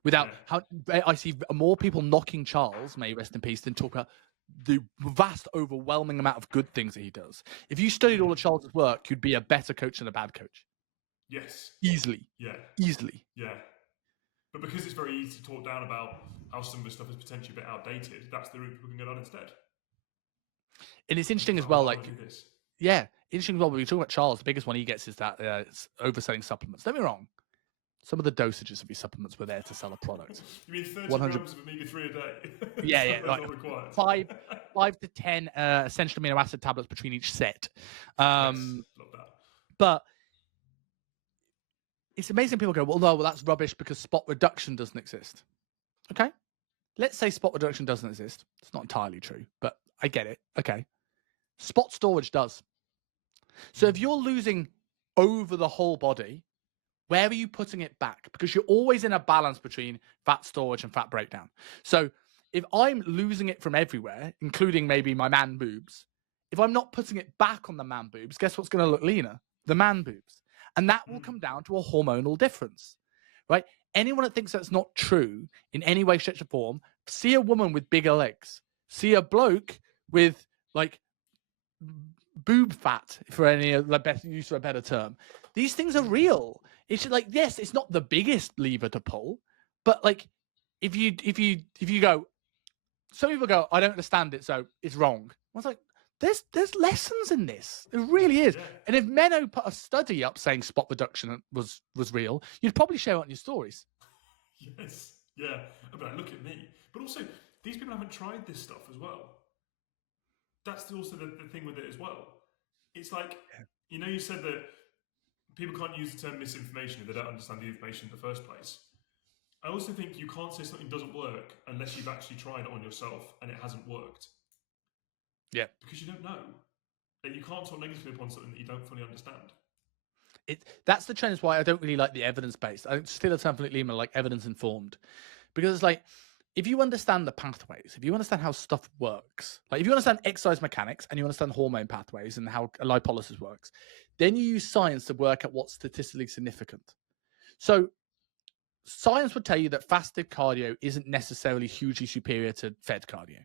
I see more people knocking Charles, may he rest in peace, than talk about the vast, overwhelming amount of good things that he does. If you studied all of Charles's work, you'd be a better coach than a bad coach. Yes. Easily. Yeah. Easily. Yeah. But because it's very easy to talk down about how some of the stuff is potentially a bit outdated, that's the route people can go down instead. And it's interesting as well, like, yeah, interesting as well, when you talk about Charles, the biggest one he gets is that it's overselling supplements. Don't be wrong. Some of the dosages of these supplements were there to sell a product. You mean 30 grams of omega-3 a day? Yeah. Like 5 to 10 essential amino acid tablets between each set. Love that. But it's amazing people go, well, that's rubbish because spot reduction doesn't exist. Okay. Let's say spot reduction doesn't exist. It's not entirely true, but I get it. Okay. Spot storage does. So if you're losing over the whole body, where are you putting it back? Because you're always in a balance between fat storage and fat breakdown. So if I'm losing it from everywhere, including maybe my man boobs, if I'm not putting it back on the man boobs, guess what's going to look leaner? The man boobs. And that will come down to a hormonal difference, right? Anyone that thinks that's not true in any way, shape, or form, see a woman with bigger legs, see a bloke with like boob fat, for any better use of a better term. These things are real. It's like, yes, it's not the biggest lever to pull, but like if you go, some people go, I don't understand it, so it's wrong. I was like, there's lessons in this. It really is. Yeah. And if Menno put a study up saying spot reduction was real, you'd probably share it on your stories. Yes. Yeah. But look at me. But also, these people haven't tried this stuff as well. That's also the thing with it as well. It's like, you said that people can't use the term misinformation if they don't understand the information in the first place. I also think you can't say something doesn't work unless you've actually tried it on yourself and it hasn't worked. Yeah. Because you don't know. And you can't talk negatively upon something that you don't fully understand. That's the trend. Is why I don't really like the evidence-based. I still a term for Lima, like evidence-informed. Because it's like, if you understand the pathways, if you understand how stuff works, like if you understand exercise mechanics and you understand hormone pathways and how lipolysis works, then you use science to work out what's statistically significant. So science would tell you that fasted cardio isn't necessarily hugely superior to fed cardio.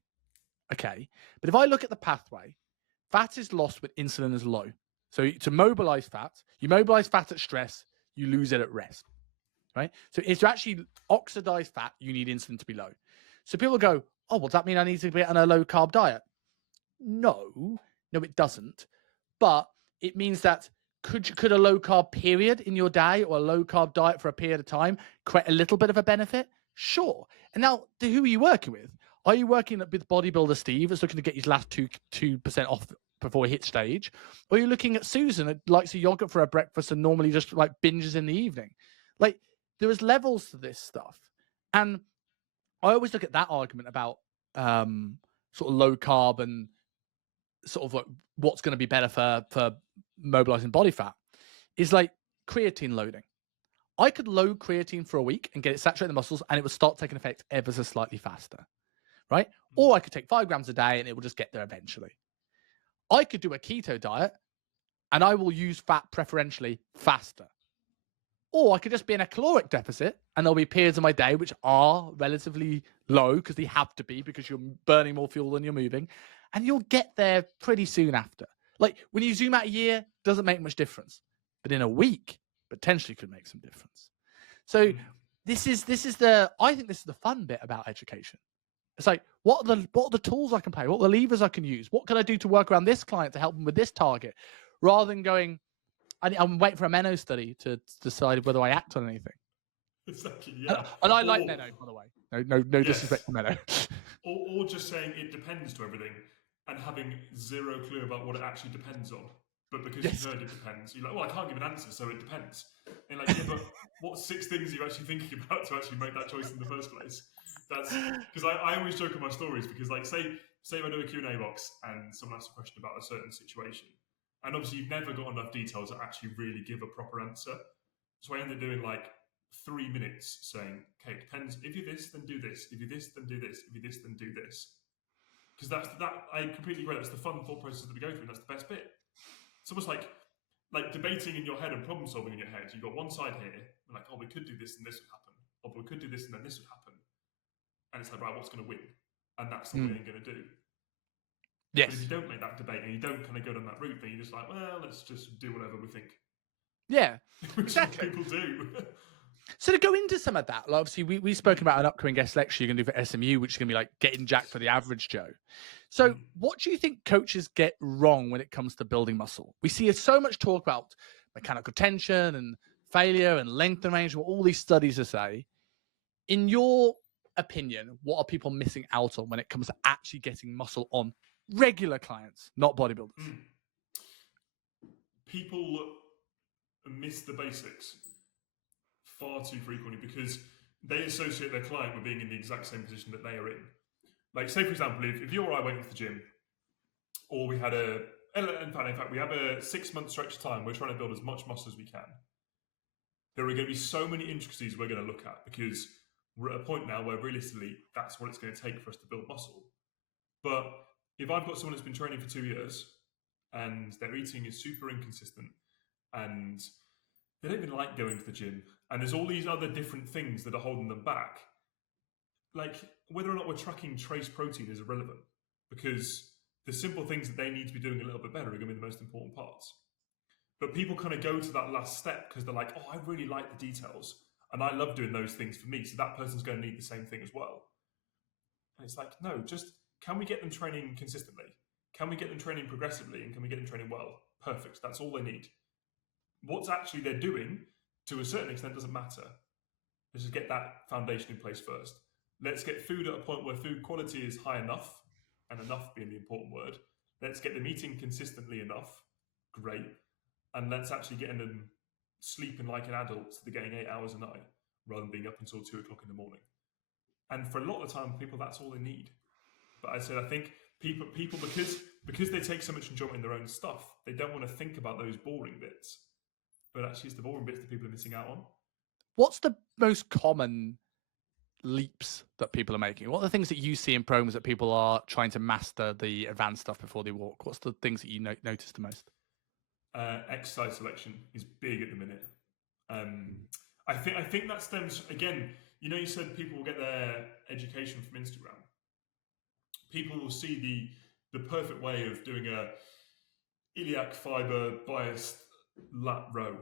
Okay. But if I look at the pathway, fat is lost when insulin is low. So to mobilize fat, you mobilize fat at stress, you lose it at rest. Right? So if to actually oxidize fat, you need insulin to be low. So people go, oh, well, does that mean I need to be on a low carb diet? No, it doesn't. But it means that could a low carb period in your day or a low carb diet for a period of time create a little bit of a benefit? Sure. And now, who are you working with? Are you working with bodybuilder Steve that's looking to get his last 2% off before he hits stage? Or are you looking at Susan that likes a yogurt for her breakfast and normally just like binges in the evening? Like, there is levels to this stuff. And I always look at that argument about sort of low carb and sort of like what's going to be better for mobilizing body fat is like creatine loading. I could load creatine for a week and get it saturated in the muscles and it would start taking effect ever so slightly faster, right? Or I could take 5 grams a day and it will just get there eventually. I could do a keto diet and I will use fat preferentially faster. Or I could just be in a caloric deficit and there'll be periods of my day which are relatively low because they have to be because you're burning more fuel than you're moving. And you'll get there pretty soon after. Like when you zoom out a year, doesn't make much difference. But in a week, potentially could make some difference. So this is I think this is the fun bit about education. It's like, what are the tools I can play? What are the levers I can use? What can I do to work around this client to help them with this target? Rather than going, I'm waiting for a Menno study to decide whether I act on anything. Exactly, yeah. And I like Menno, by the way. No disrespect to Menno. or just saying it depends to everything. and having zero clue about what it actually depends on. But because Yes. you've heard it depends, you're like, well, I can't give an answer, so it depends. And like, yeah, but what 6 things are you actually thinking about to actually make that choice in the first place? That's because I always joke in my stories because, like, say I do a Q&A box and someone asks a question about a certain situation, and obviously you've never got enough detail to actually really give a proper answer. So I end up doing like 3 minutes saying, okay, it depends. If you're this, then do this. If you're this, then do this. If you're this, then do this. Because I completely agree. That's the fun thought process that we go through. And that's the best bit. It's almost like debating in your head and problem solving in your head. You've got one side here, and like, oh, we could do this and this would happen. Oh, but we could do this and then this would happen. And it's like, right, what's going to win? And that's what we're going to do. Yes. But if you don't make that debate and you don't kind of go down that route, then you're just like, well, let's just do whatever we think. Yeah, Which exactly. people do. So to go into some of that, like obviously we've spoken about an upcoming guest lecture you're going to do for SMU, which is going to be like getting jacked for the average Joe. So what do you think coaches get wrong when it comes to building muscle? We see so much talk about mechanical tension and failure and length and range, what all these studies say. In your opinion, what are people missing out on when it comes to actually getting muscle on regular clients, not bodybuilders? People miss the basics far too frequently because they associate their client with being in the exact same position that they are in. Like, say, for example, if you or I went to the gym, or we had in fact, we have a 6-month stretch of time, we're trying to build as much muscle as we can. There are going to be so many intricacies we're going to look at because we're at a point now where realistically, that's what it's going to take for us to build muscle. But if I've got someone that's been training for 2 years and their eating is super inconsistent and they don't even like going to the gym, and there's all these other different things that are holding them back, like whether or not we're tracking trace protein is irrelevant because the simple things that they need to be doing a little bit better are going to be the most important parts. But people kind of go to that last step because they're like, oh, I really like the details and I love doing those things for me, so that person's going to need the same thing as well. And it's like, no, just can we get them training consistently? Can we get them training progressively? And can we get them training well? Perfect. That's all they need. What's actually they're doing, to a certain extent, doesn't matter. Let's just get that foundation in place first. Let's get food at a point where food quality is high enough, and enough being the important word. Let's get them eating consistently enough. Great. And let's actually get them sleeping like an adult so they're getting 8 hours a night rather than being up until 2 o'clock in the morning. And for a lot of the time, people, that's all they need. But I said, I think people because they take so much enjoyment in their own stuff, they don't want to think about those boring bits. But actually, it's the boring bits that people are missing out on. What's the most common leaps that people are making? What are the things that you see in programs that people are trying to master the advanced stuff before they walk? What's the things that you notice the most? Exercise selection is big at the minute. I think that stems, again, you said people will get their education from Instagram. People will see the perfect way of doing a iliac fiber biased lat row,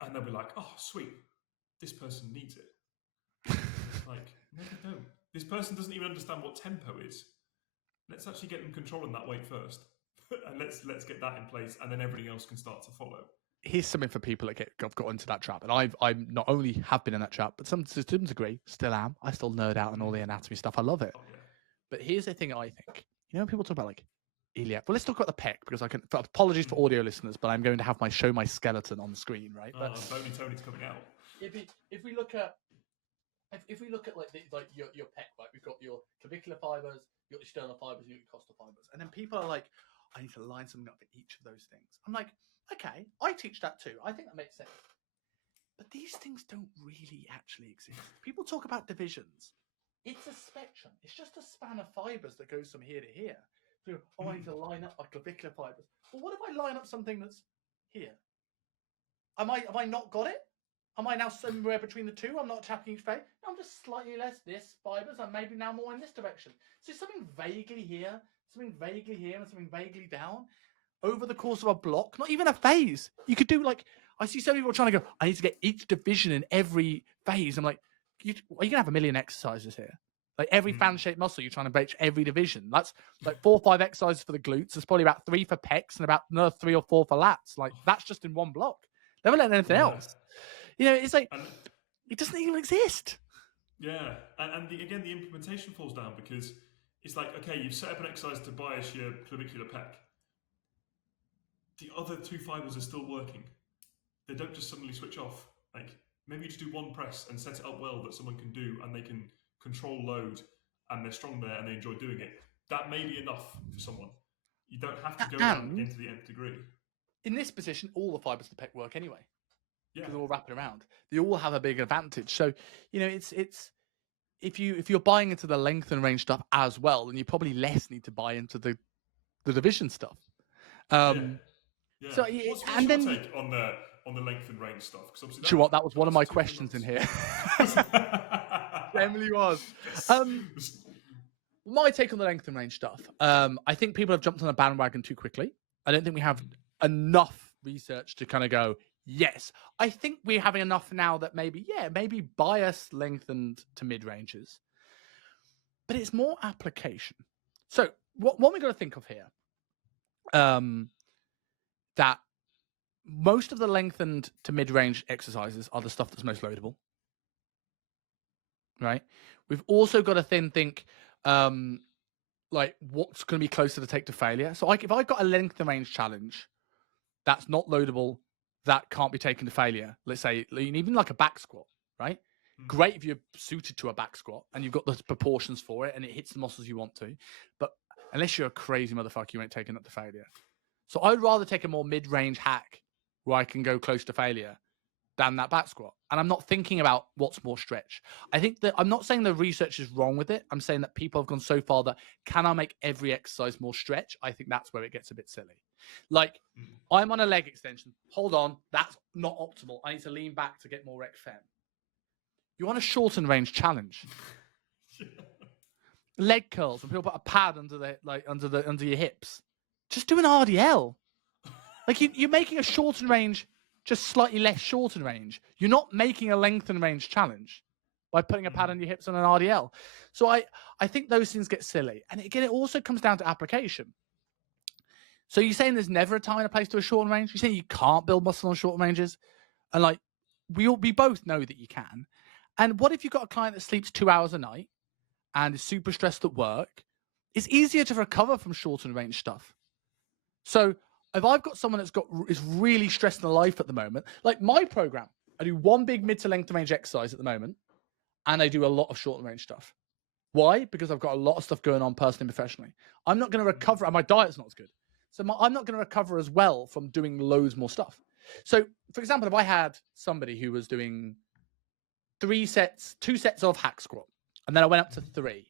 and they'll be like, oh, sweet, this person needs it. Like, no, they don't. This person doesn't even understand what tempo is. Let's actually get them controlling that weight first. And let's get that in place, and then everything else can start to follow. Here's something for people that have got into that trap, and I'm not only have been in that trap, but to some degree still am. I still nerd out on all the anatomy stuff. I love it. Oh, yeah. But here's the thing: I think when people talk about like iliac. Well, let's talk about the pec because I can. Apologies for audio listeners, but I'm going to have show my skeleton on the screen, right? But Bony Tony's coming out. If we look at like your pec, right? We've got your clavicular fibers, you've got your sternal fibers, you've got your costal fibers, and then people are like, I need to line something up for each of those things. I'm like, okay, I teach that too. I think that makes sense. But these things don't really actually exist. People talk about divisions. It's a spectrum. It's just a span of fibers that goes from here to here. So, I need to line up my clavicular fibers. Well, what if I line up something that's here? Have I not got it? Am I now somewhere between the two? I'm not attacking each phase. I'm just slightly less this fibers and maybe now more in this direction. So something vaguely here, something vaguely here, and something vaguely down over the course of a block, not even a phase. You could do like, I see some people trying to go, I need to get each division in every phase. I'm like, are you going to have a million exercises here? Like every fan-shaped muscle, you're trying to break every division. That's like 4 or 5 exercises for the glutes. There's probably about 3 for pecs and about another 3 or 4 for lats. Like that's just in one block. Never let anything else. It's like, it doesn't even exist. Yeah, and again, the implementation falls down because it's like, okay, you've set up an exercise to bias your clavicular pec. The other two fibers are still working. They don't just suddenly switch off. Like, maybe you just do one press and set it up well that someone can do and they can control load and they're strong there and they enjoy doing it. That may be enough for someone. You don't have to go down And into the nth degree. in this position, all the fibers of the pec work anyway. Yeah. Because they're all wrapping around. They all have a big advantage. So, it's if you're buying into the length and range stuff as well, then you probably less need to buy into the division stuff. Yeah. So, what's and your then take on the length and range stuff? Because obviously sure, what that was one of my questions in here. Emily was. My take on the length and range stuff. I think people have jumped on a bandwagon too quickly. I don't think we have enough research to kind of go, yes. I think we're having enough now that maybe bias lengthened to mid ranges, but it's more application. So what we got to think of here, that most of the lengthened to mid range exercises are the stuff that's most loadable, right? We've also got to then think, like what's going to be closer to take to failure. So if I've got a length and range challenge that's not loadable, that can't be taken to failure. Let's say even like a back squat, right? Great if you're suited to a back squat and you've got the proportions for it and it hits the muscles you want to. But unless you're a crazy motherfucker, you ain't taking that to failure. So I'd rather take a more mid-range hack where I can go close to failure than that back squat. And I'm not thinking about what's more stretch. I think that I'm not saying the research is wrong with it. I'm saying that people have gone so far that can I make every exercise more stretch? I think that's where it gets a bit silly. Like I'm on a leg extension. Hold on. That's not optimal. I need to lean back to get more rec fem. You want a shorten range challenge. Leg curls, when people put a pad under your hips. Just do an RDL. Like you're making a shorten range just slightly less shorten range. You're not making a lengthen range challenge by putting a pad on your hips on an RDL. So I think those things get silly. And again, it also comes down to application. So you're saying there's never a time and a place to a shorten range? You're saying you can't build muscle on shorten ranges? And like we both know that you can. And what if you've got a client that sleeps 2 hours a night and is super stressed at work? It's easier to recover from shorten range stuff. So if I've got someone is really stressed in their life at the moment, like my program, I do one big mid to length range exercise at the moment, and I do a lot of short range stuff. Why? Because I've got a lot of stuff going on personally and professionally. I'm not going to recover, and my diet's not as good. So I'm not going to recover as well from doing loads more stuff. So, for example, if I had somebody who was doing 2 sets of hack squat, and then I went up to 3,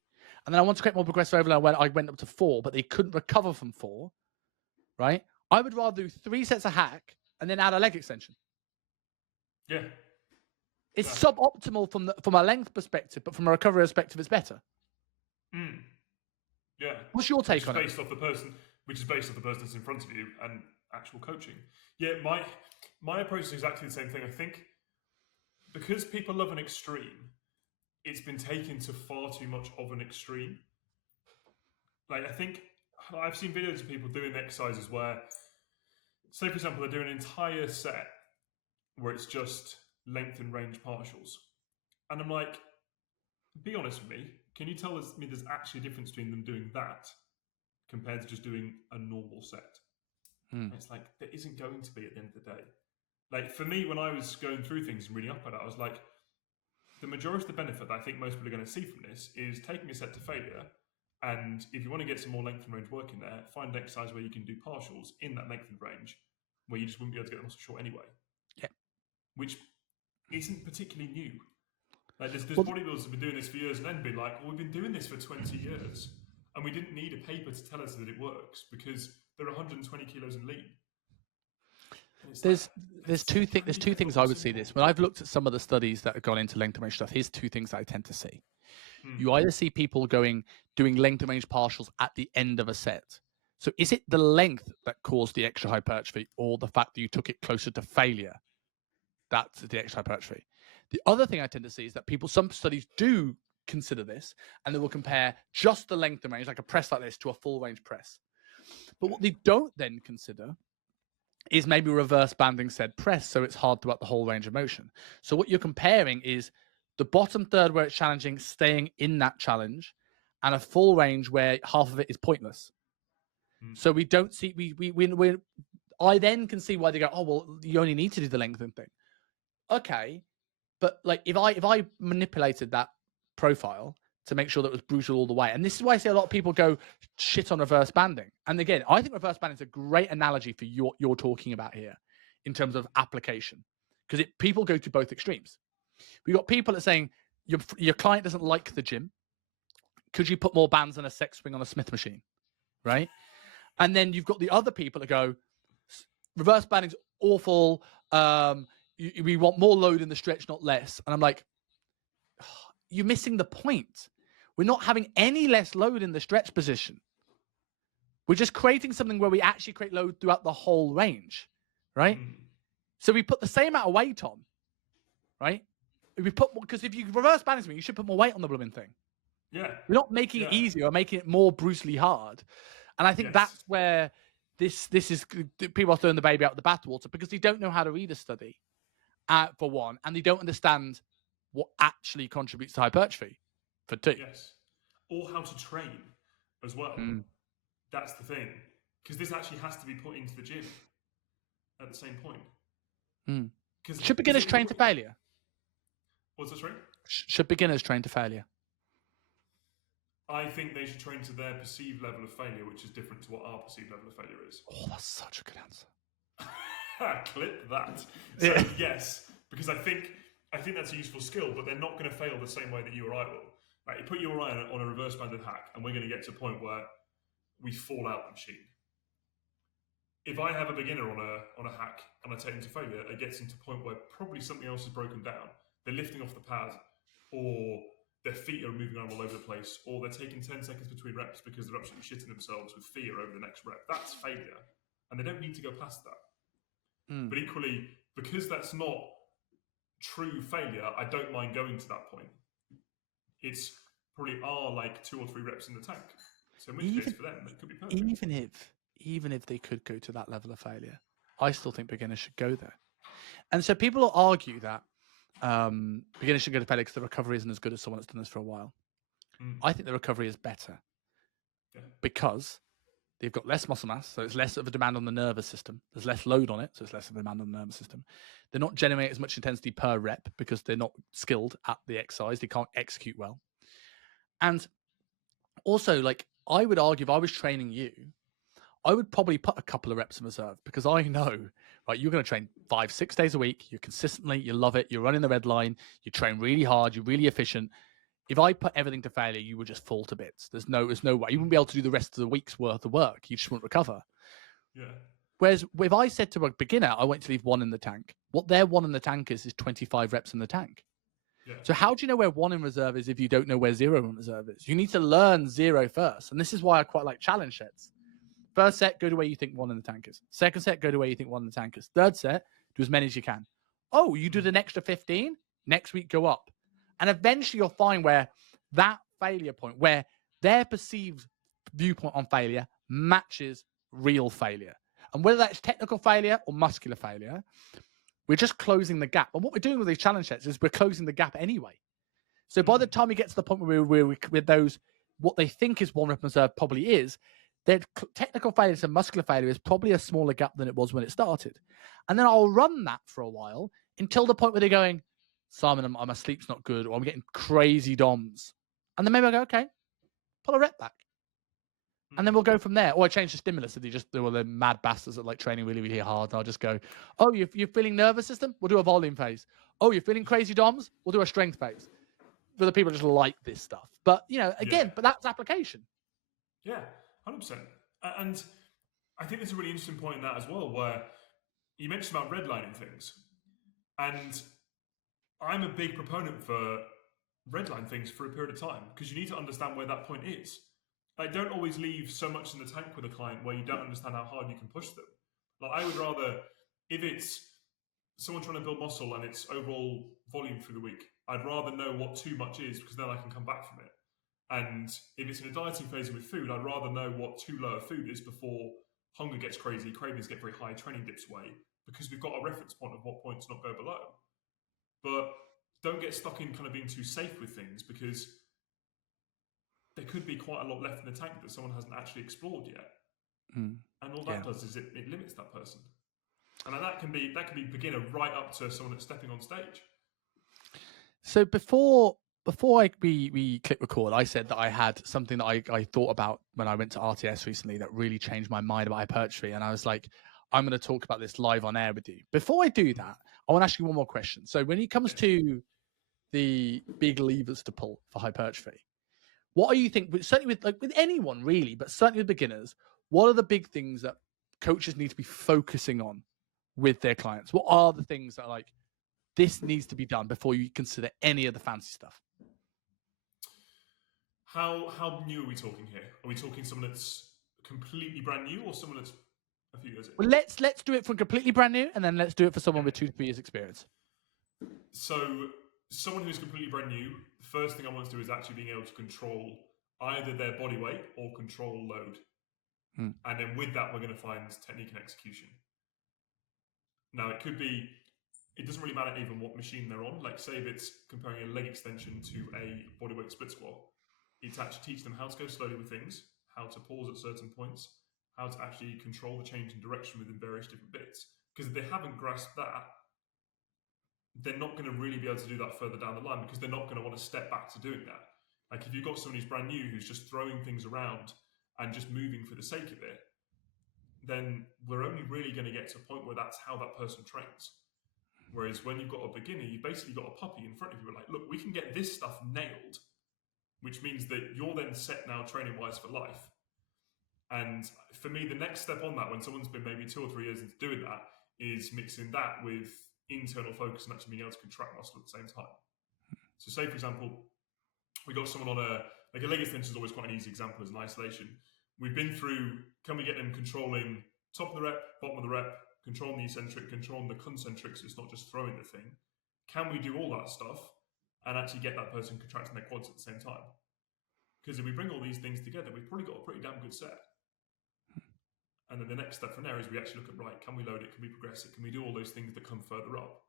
and then I want to create more progressive overload, I went up to 4, but they couldn't recover from 4, right? I would rather do 3 sets of hack and then add a leg extension. Yeah. It's suboptimal from a length perspective, but from a recovery perspective, it's better. Yeah. What's your take on it? Which is based off the person that's in front of you and actual coaching. Yeah, my approach is exactly the same thing. I think because people love an extreme, it's been taken to far too much of an extreme. Like I think I've seen videos of people doing exercises where, say for example, they're doing an entire set where it's just length and range partials. And I'm like, be honest with me, can you tell me there's actually a difference between them doing that compared to just doing a normal set? It's like, there isn't going to be at the end of the day. Like for me, when I was going through things and reading up about it, I was like, the majority of the benefit that I think most people are going to see from this is taking a set to failure. And if you want to get some more length and range work in there, find an exercise where you can do partials in that length and range, where you just wouldn't be able to get the muscle short anyway. Yeah. Which isn't particularly new. Like there's bodybuilders that have been doing this for years and then been like, well, we've been doing this for 20 years. And we didn't need a paper to tell us that it works because they're 120 kilos and lean. There's two things I would see this. When I've looked at some of the studies that have gone into length and range stuff, here's 2 things that I tend to see. You either see people doing length and range partials at the end of a set. So is it the length that caused the extra hypertrophy or the fact that you took it closer to failure? That's the extra hypertrophy. The other thing I tend to see is that some studies do consider this and they will compare just the length and range, like a press like this, to a full range press. But what they don't then consider is maybe reverse banding said press, so it's hard throughout the whole range of motion. So what you're comparing is the bottom third where it's challenging, staying in that challenge, and a full range where half of it is pointless. So we don't see we I then can see why they go, oh well, you only need to do the lengthen thing. Okay, but like if I manipulated that profile to make sure that it was brutal all the way, and this is why I see a lot of people go shit on reverse banding. And again, I think reverse banding is a great analogy for you're talking about here in terms of application, because people go to both extremes. We've got people that are saying your client doesn't like the gym. Could you put more bands and a sex swing on a Smith machine, right? And then you've got the other people that go, reverse banding's awful. We want more load in the stretch, not less. And I'm like, you're missing the point. We're not having any less load in the stretch position. We're just creating something where we actually create load throughout the whole range, right? So we put the same amount of weight on, right? Because if you reverse banding something, you should put more weight on the blooming thing. Yeah. We're not making it easier or making it more brutally hard. And I think that's where this is, people are throwing the baby out with the bathwater because they don't know how to read a study, for one, and they don't understand what actually contributes to hypertrophy, for two. Yes. Or how to train as well. That's the thing. Because this actually has to be put into the gym at the same point. Should beginners train to failure? What's that, sorry? Should beginners train to failure? I think they should train to their perceived level of failure, which is different to what our perceived level of failure is. Oh, that's such a good answer. Clip that. So yes, because I think that's a useful skill, but they're not going to fail the same way that you or I will. Like, you put you or I on a reverse banded hack, and we're going to get to a point where we fall out the machine. If I have a beginner on a hack and I take them to failure, it gets into a point where probably something else is broken down. They're lifting off the pad, or their feet are moving around all over the place, or they're taking 10 seconds between reps because they're absolutely shitting themselves with fear over the next rep. That's failure. And they don't need to go past that. But equally, because that's not true failure, I don't mind going to that point. It's probably like 2 or 3 reps in the tank. So in which case for them, it could be perfect. Even if they could go to that level of failure, I still think beginners should go there. And so people will argue that beginners should go to failure because the recovery isn't as good as someone that's done this for a while. I think the recovery is better because they've got less muscle mass, so it's less of a demand on the nervous system. There's less load on it, so it's less of a demand on the nervous system. They're not generating as much intensity per rep because they're not skilled at the exercise. They can't execute well. And also, like, I would argue if I was training you, I would probably put a couple of reps in reserve because I know, right, you're going to train 5-6 days a week. You're consistently, you love it. You're running the red line. You train really hard. You're really efficient. If I put everything to failure, you would just fall to bits. There's no way. You wouldn't be able to do the rest of the week's worth of work. You just wouldn't recover. Yeah. Whereas if I said to a beginner, I want to leave 1 in the tank, what their 1 in the tank is 25 reps in the tank. Yeah. So how do you know where 1 in reserve is if you don't know where 0 in reserve is? You need to learn 0 first. And this is why I quite like challenge sets. First set, go to where you think 1 in the tank is. Second set, go to where you think 1 in the tank is. Third set, do as many as you can. Oh, you did an extra 15? Next week, go up. And eventually you'll find where that failure point, where their perceived viewpoint on failure matches real failure. And whether that's technical failure or muscular failure, we're just closing the gap. And what we're doing with these challenge sets is we're closing the gap anyway. So by the time we get to the point where we're with those, what they think is 1 rep reserve probably is, their technical failure to muscular failure is probably a smaller gap than it was when it started. And then I'll run that for a while until the point where they're going, Simon, my sleep's not good, or I'm getting crazy DOMs. And then maybe I go, okay, pull a rep back. And then we'll go from there. Or I change the stimulus if they're mad bastards that like training really, really hard. And I'll just go, oh, you're feeling nervous system? We'll do a volume phase. Oh, you're feeling crazy DOMs? We'll do a strength phase. But the people just like this stuff. But, but that's application. Yeah, 100%. And I think there's a really interesting point in that as well, where you mentioned about redlining things. And I'm a big proponent for redline things for a period of time because you need to understand where that point is. Like, don't always leave so much in the tank with a client where you don't understand how hard you can push them. Like, I would rather, if it's someone trying to build muscle and it's overall volume through the week, I'd rather know what too much is because then I can come back from it. And if it's in a dieting phase with food, I'd rather know what too low a food is before hunger gets crazy, cravings get very high, training dips away, because we've got a reference point of what point to not go below. But don't get stuck in kind of being too safe with things because there could be quite a lot left in the tank that someone hasn't actually explored yet. Mm. And all that does is it limits that person. And that can be beginner right up to someone that's stepping on stage. So before we click record, I said that I had something that I thought about when I went to RTS recently that really changed my mind about hypertrophy, and I was like, I'm going to talk about this live on air with you. Before I do that, I want to ask you one more question. So when it comes to the big levers to pull for hypertrophy, what do you think? Certainly with anyone really, but certainly with beginners, what are the big things that coaches need to be focusing on with their clients? What are the things that are like, this needs to be done before you consider any of the fancy stuff? How new are we talking here? Are we talking someone that's completely brand new or someone that's a few years in? Well, let's do it for completely brand new, and then let's do it for someone with 2 to 3 years experience. So someone who's completely brand new, the first thing I want to do is actually being able to control either their body weight or control load. And then with that, we're going to find technique and execution. Now, it doesn't really matter even what machine they're on. Like, say if it's comparing a leg extension to a bodyweight split squat, it's actually teach them how to go slowly with things, how to pause at certain points, how to actually control the change in direction within various different bits. Because if they haven't grasped that, they're not going to really be able to do that further down the line, because they're not going to want to step back to doing that. Like, if you've got someone who's brand new, who's just throwing things around and just moving for the sake of it, then we're only really going to get to a point where that's how that person trains. Whereas when you've got a beginner, you've basically got a puppy in front of you. We're like, look, we can get this stuff nailed, which means that you're then set now training-wise for life. And for me, the next step on that, when someone's been maybe 2 or 3 years into doing that, is mixing that with internal focus and actually being able to contract muscle at the same time. So say, for example, we got someone on a leg extension is always quite an easy example as an isolation. We've been through, can we get them controlling top of the rep, bottom of the rep, controlling the eccentric, controlling the concentric, so it's not just throwing the thing. Can we do all that stuff and actually get that person contracting their quads at the same time? Because if we bring all these things together, we've probably got a pretty damn good set. And then the next step from there is we actually look at, right, can we load it? Can we progress it? Can we do all those things that come further up?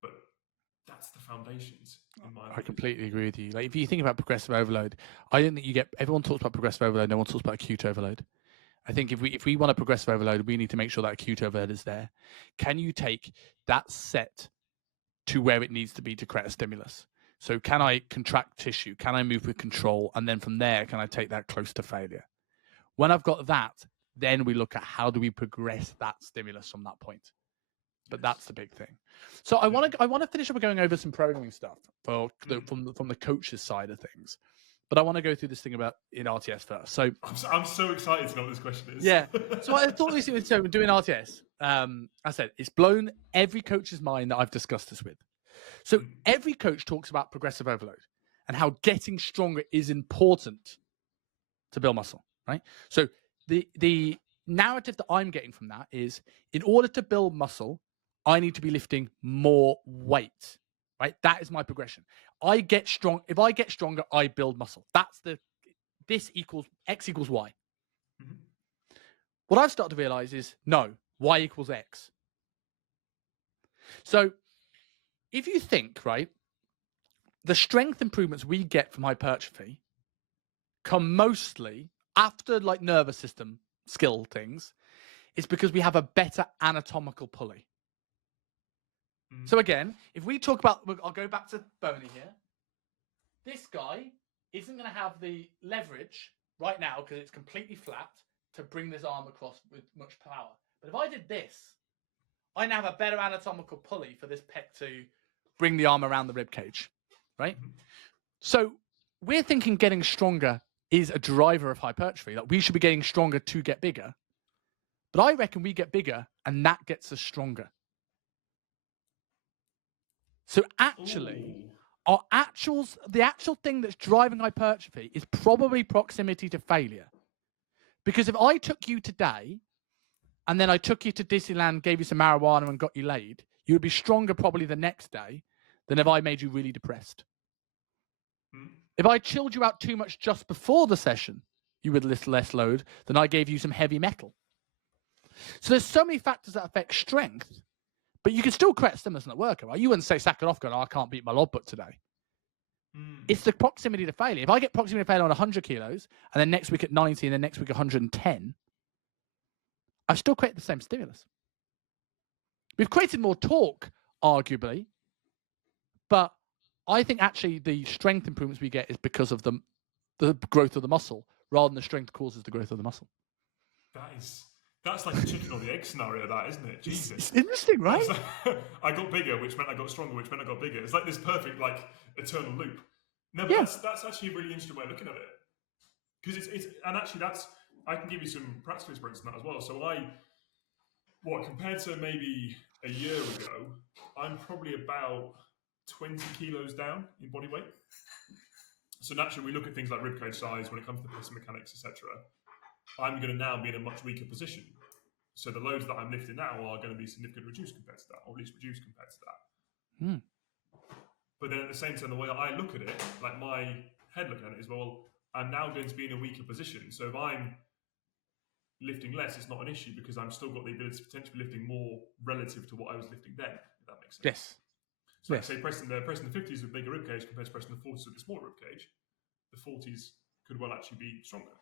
But that's the foundations, in my opinion. I completely agree with you. Like, if you think about progressive overload, I don't think everyone talks about progressive overload, no one talks about acute overload. I think if we want a progressive overload, we need to make sure that acute overload is there. Can you take that set to where it needs to be to create a stimulus? So can I contract tissue? Can I move with control? And then from there, can I take that close to failure? When I've got that, then we look at how do we progress that stimulus from that point. But that's the big thing. So I want to finish up by going over some programming stuff from the coach's side of things. But I want to go through this thing about in RTS first. So I'm so excited to know what this question is. Yeah. So I thought this was doing RTS. I said it's blown every coach's mind that I've discussed this with. So every coach talks about progressive overload and how getting stronger is important to build muscle, right? So the narrative that I'm getting from that is, in order to build muscle, I need to be lifting more weight, right? That is my progression. I get strong. If I get stronger, I build muscle. That's this equals X equals Y. Mm-hmm. What I've started to realize is, no, Y equals X. So if you think, right, the strength improvements we get from hypertrophy come mostly after like nervous system skill things, is because we have a better anatomical pulley. Mm-hmm. So again, if we talk about, I'll go back to Boney here. This guy isn't going to have the leverage right now because it's completely flat to bring this arm across with much power. But if I did this, I now have a better anatomical pulley for this pec to bring the arm around the rib cage, right? Mm-hmm. So we're thinking getting stronger is a driver of hypertrophy. Like, we should be getting stronger to get bigger. But I reckon we get bigger and that gets us stronger. So actually, the actual thing that's driving hypertrophy is probably proximity to failure. Because if I took you today and then I took you to Disneyland, gave you some marijuana and got you laid, you would be stronger probably the next day than if I made you really depressed. If I chilled you out too much just before the session, you would lift less load than I gave you some heavy metal. So there's so many factors that affect strength, but you can still create a stimulus in the workout, right? You wouldn't say sack it off going, oh, I can't beat my log book today. It's the proximity to failure. If I get proximity to failure on 100 kilos, and then next week at 90, and then next week 110, I've still created the same stimulus. We've created more torque, arguably, but I think actually the strength improvements we get is because of the growth of the muscle, rather than the strength causes the growth of the muscle. That's like a chicken or the egg scenario, that, isn't it? Jesus. It's interesting, right? Like, I got bigger, which meant I got stronger, which meant I got bigger. It's like this perfect, like, eternal loop. No, but that's actually a really interesting way of looking at it. Because it's and actually I can give you some practical experience in that as well. So compared to maybe a year ago, I'm probably about 20 kilos down in body weight. So naturally, we look at things like ribcage size when it comes to the piston mechanics, etc. I'm going to now be in a much weaker position. So the loads that I'm lifting now are going to be significantly reduced compared to that, or at least reduced compared to that. But then at the same time, the way I look at it, like my head looking at it is, well, I'm now going to be in a weaker position. So if I'm lifting less, it's not an issue because I'm still got the ability to potentially be lifting more relative to what I was lifting then, if that makes sense. Yes. So like say pressing the 50s with bigger ribcage compared to pressing the 40s with the smaller ribcage, the 40s could well actually be stronger.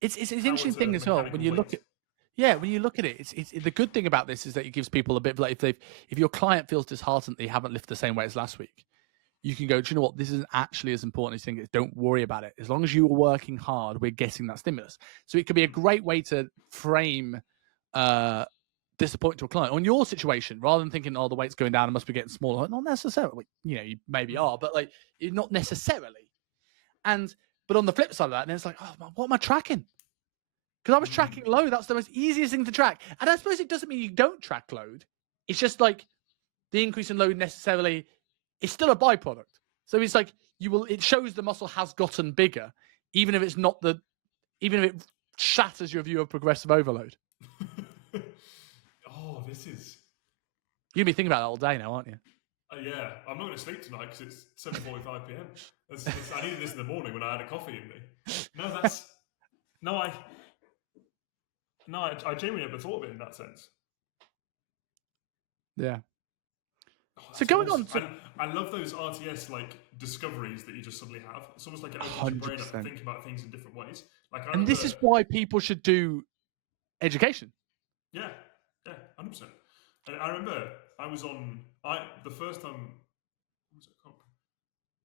It's an interesting thing as well when you look at it's the good thing about this is that it gives people a bit of like if your client feels disheartened they haven't lifted the same weight as last week, you can go, do you know what, this isn't actually as important as you think. Don't worry about it. As long as you are working hard, we're getting that stimulus. So it could be a great way to frame disappointment to a client on your situation, rather than thinking, oh, the weight's going down, it must be getting smaller. Not necessarily. You maybe are, but like not necessarily. But on the flip side of that, then it's like, oh, what am I tracking? Because I was tracking load. That's the most easiest thing to track. And I suppose it doesn't mean you don't track load. It's just like the increase in load necessarily is still a byproduct. So it's like it shows the muscle has gotten bigger, even if it shatters your view of progressive overload. This is... You'll be thinking about that all day now, aren't you? Yeah, I'm not going to sleep tonight because it's 7:45 p.m. I needed this in the morning when I had a coffee in me. I genuinely never thought of it in that sense. Yeah. So going awesome. I love those RTS like discoveries that you just suddenly have. It's almost like it opens your brain up and think about things in different ways. And this is why people should do education. Yeah, 100%. And I remember the first time. What was it called?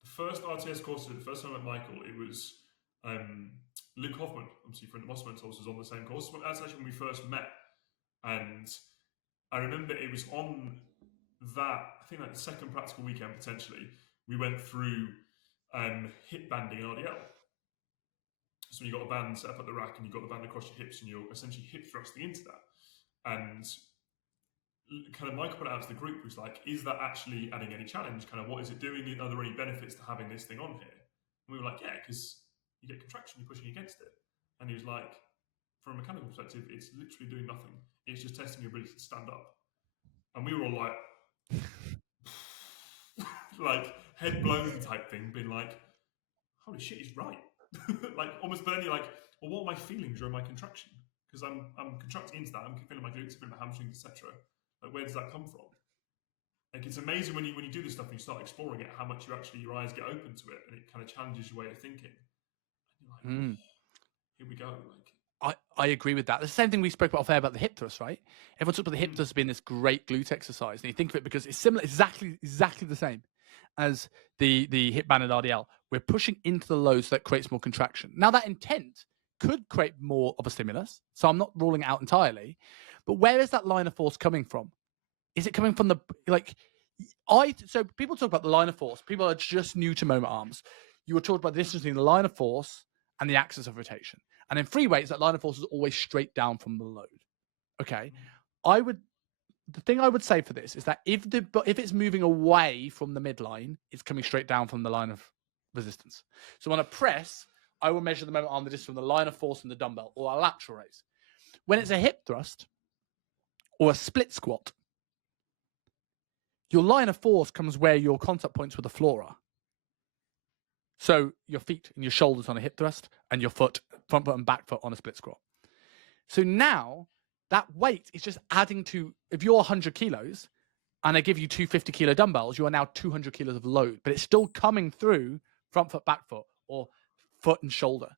The first RTS course, the first time I met Michael, it was Luke Hoffman, obviously from the Moss Mentors, was on the same course. That's actually when we first met, and I remember it was on that, I think like the second practical weekend potentially, we went through hip banding and RDL. So you got a band set up at the rack and you've got the band across your hips and you're essentially hip thrusting into that. And kind of Michael put it out to the group, was like, is that actually adding any challenge? Kind of what is it doing? Are there any benefits to having this thing on here? And we were like, yeah, because you get contraction, you're pushing against it. And he was like, from a mechanical perspective, it's literally doing nothing. It's just testing your ability to stand up. And we were all like, like head blown type thing, being like, holy shit, he's right. Like almost, but then you're like, well, what are my feelings during my contraction? Because I'm contracting into that, I'm feeling my glutes, feeling my hamstrings, etc. Like, where does that come from? Like, it's amazing when you do this stuff and you start exploring it, how much your eyes get open to it, and it kind of challenges your way of thinking. And you're like, here we go. Like, I agree with that. The same thing we spoke about about the hip thrust, right? Everyone talks about the hip thrust being this great glute exercise, and you think of it because it's similar, exactly the same as the hip band and RDL. We're pushing into the load so that creates more contraction. Now, that intent could create more of a stimulus, so I'm not ruling it out entirely. But where is that line of force coming from? Is it coming from so people talk about the line of force. People are just new to moment arms. You were talking about the distance between the line of force and the axis of rotation. And in free weights, that line of force is always straight down from the load. Okay. The thing I would say for this is that if it's moving away from the midline, it's coming straight down from the line of resistance. So on a press, I will measure the moment arm, the distance from the line of force and the dumbbell, or a lateral raise. When it's a hip thrust or a split squat, your line of force comes where your contact points with the floor are. So your feet and your shoulders on a hip thrust and your front foot and back foot on a split squat. So now that weight is just adding to, if you're 100 kilos and I give you 250 kilo dumbbells, you are now 200 kilos of load, but it's still coming through front foot, back foot, or foot and shoulder.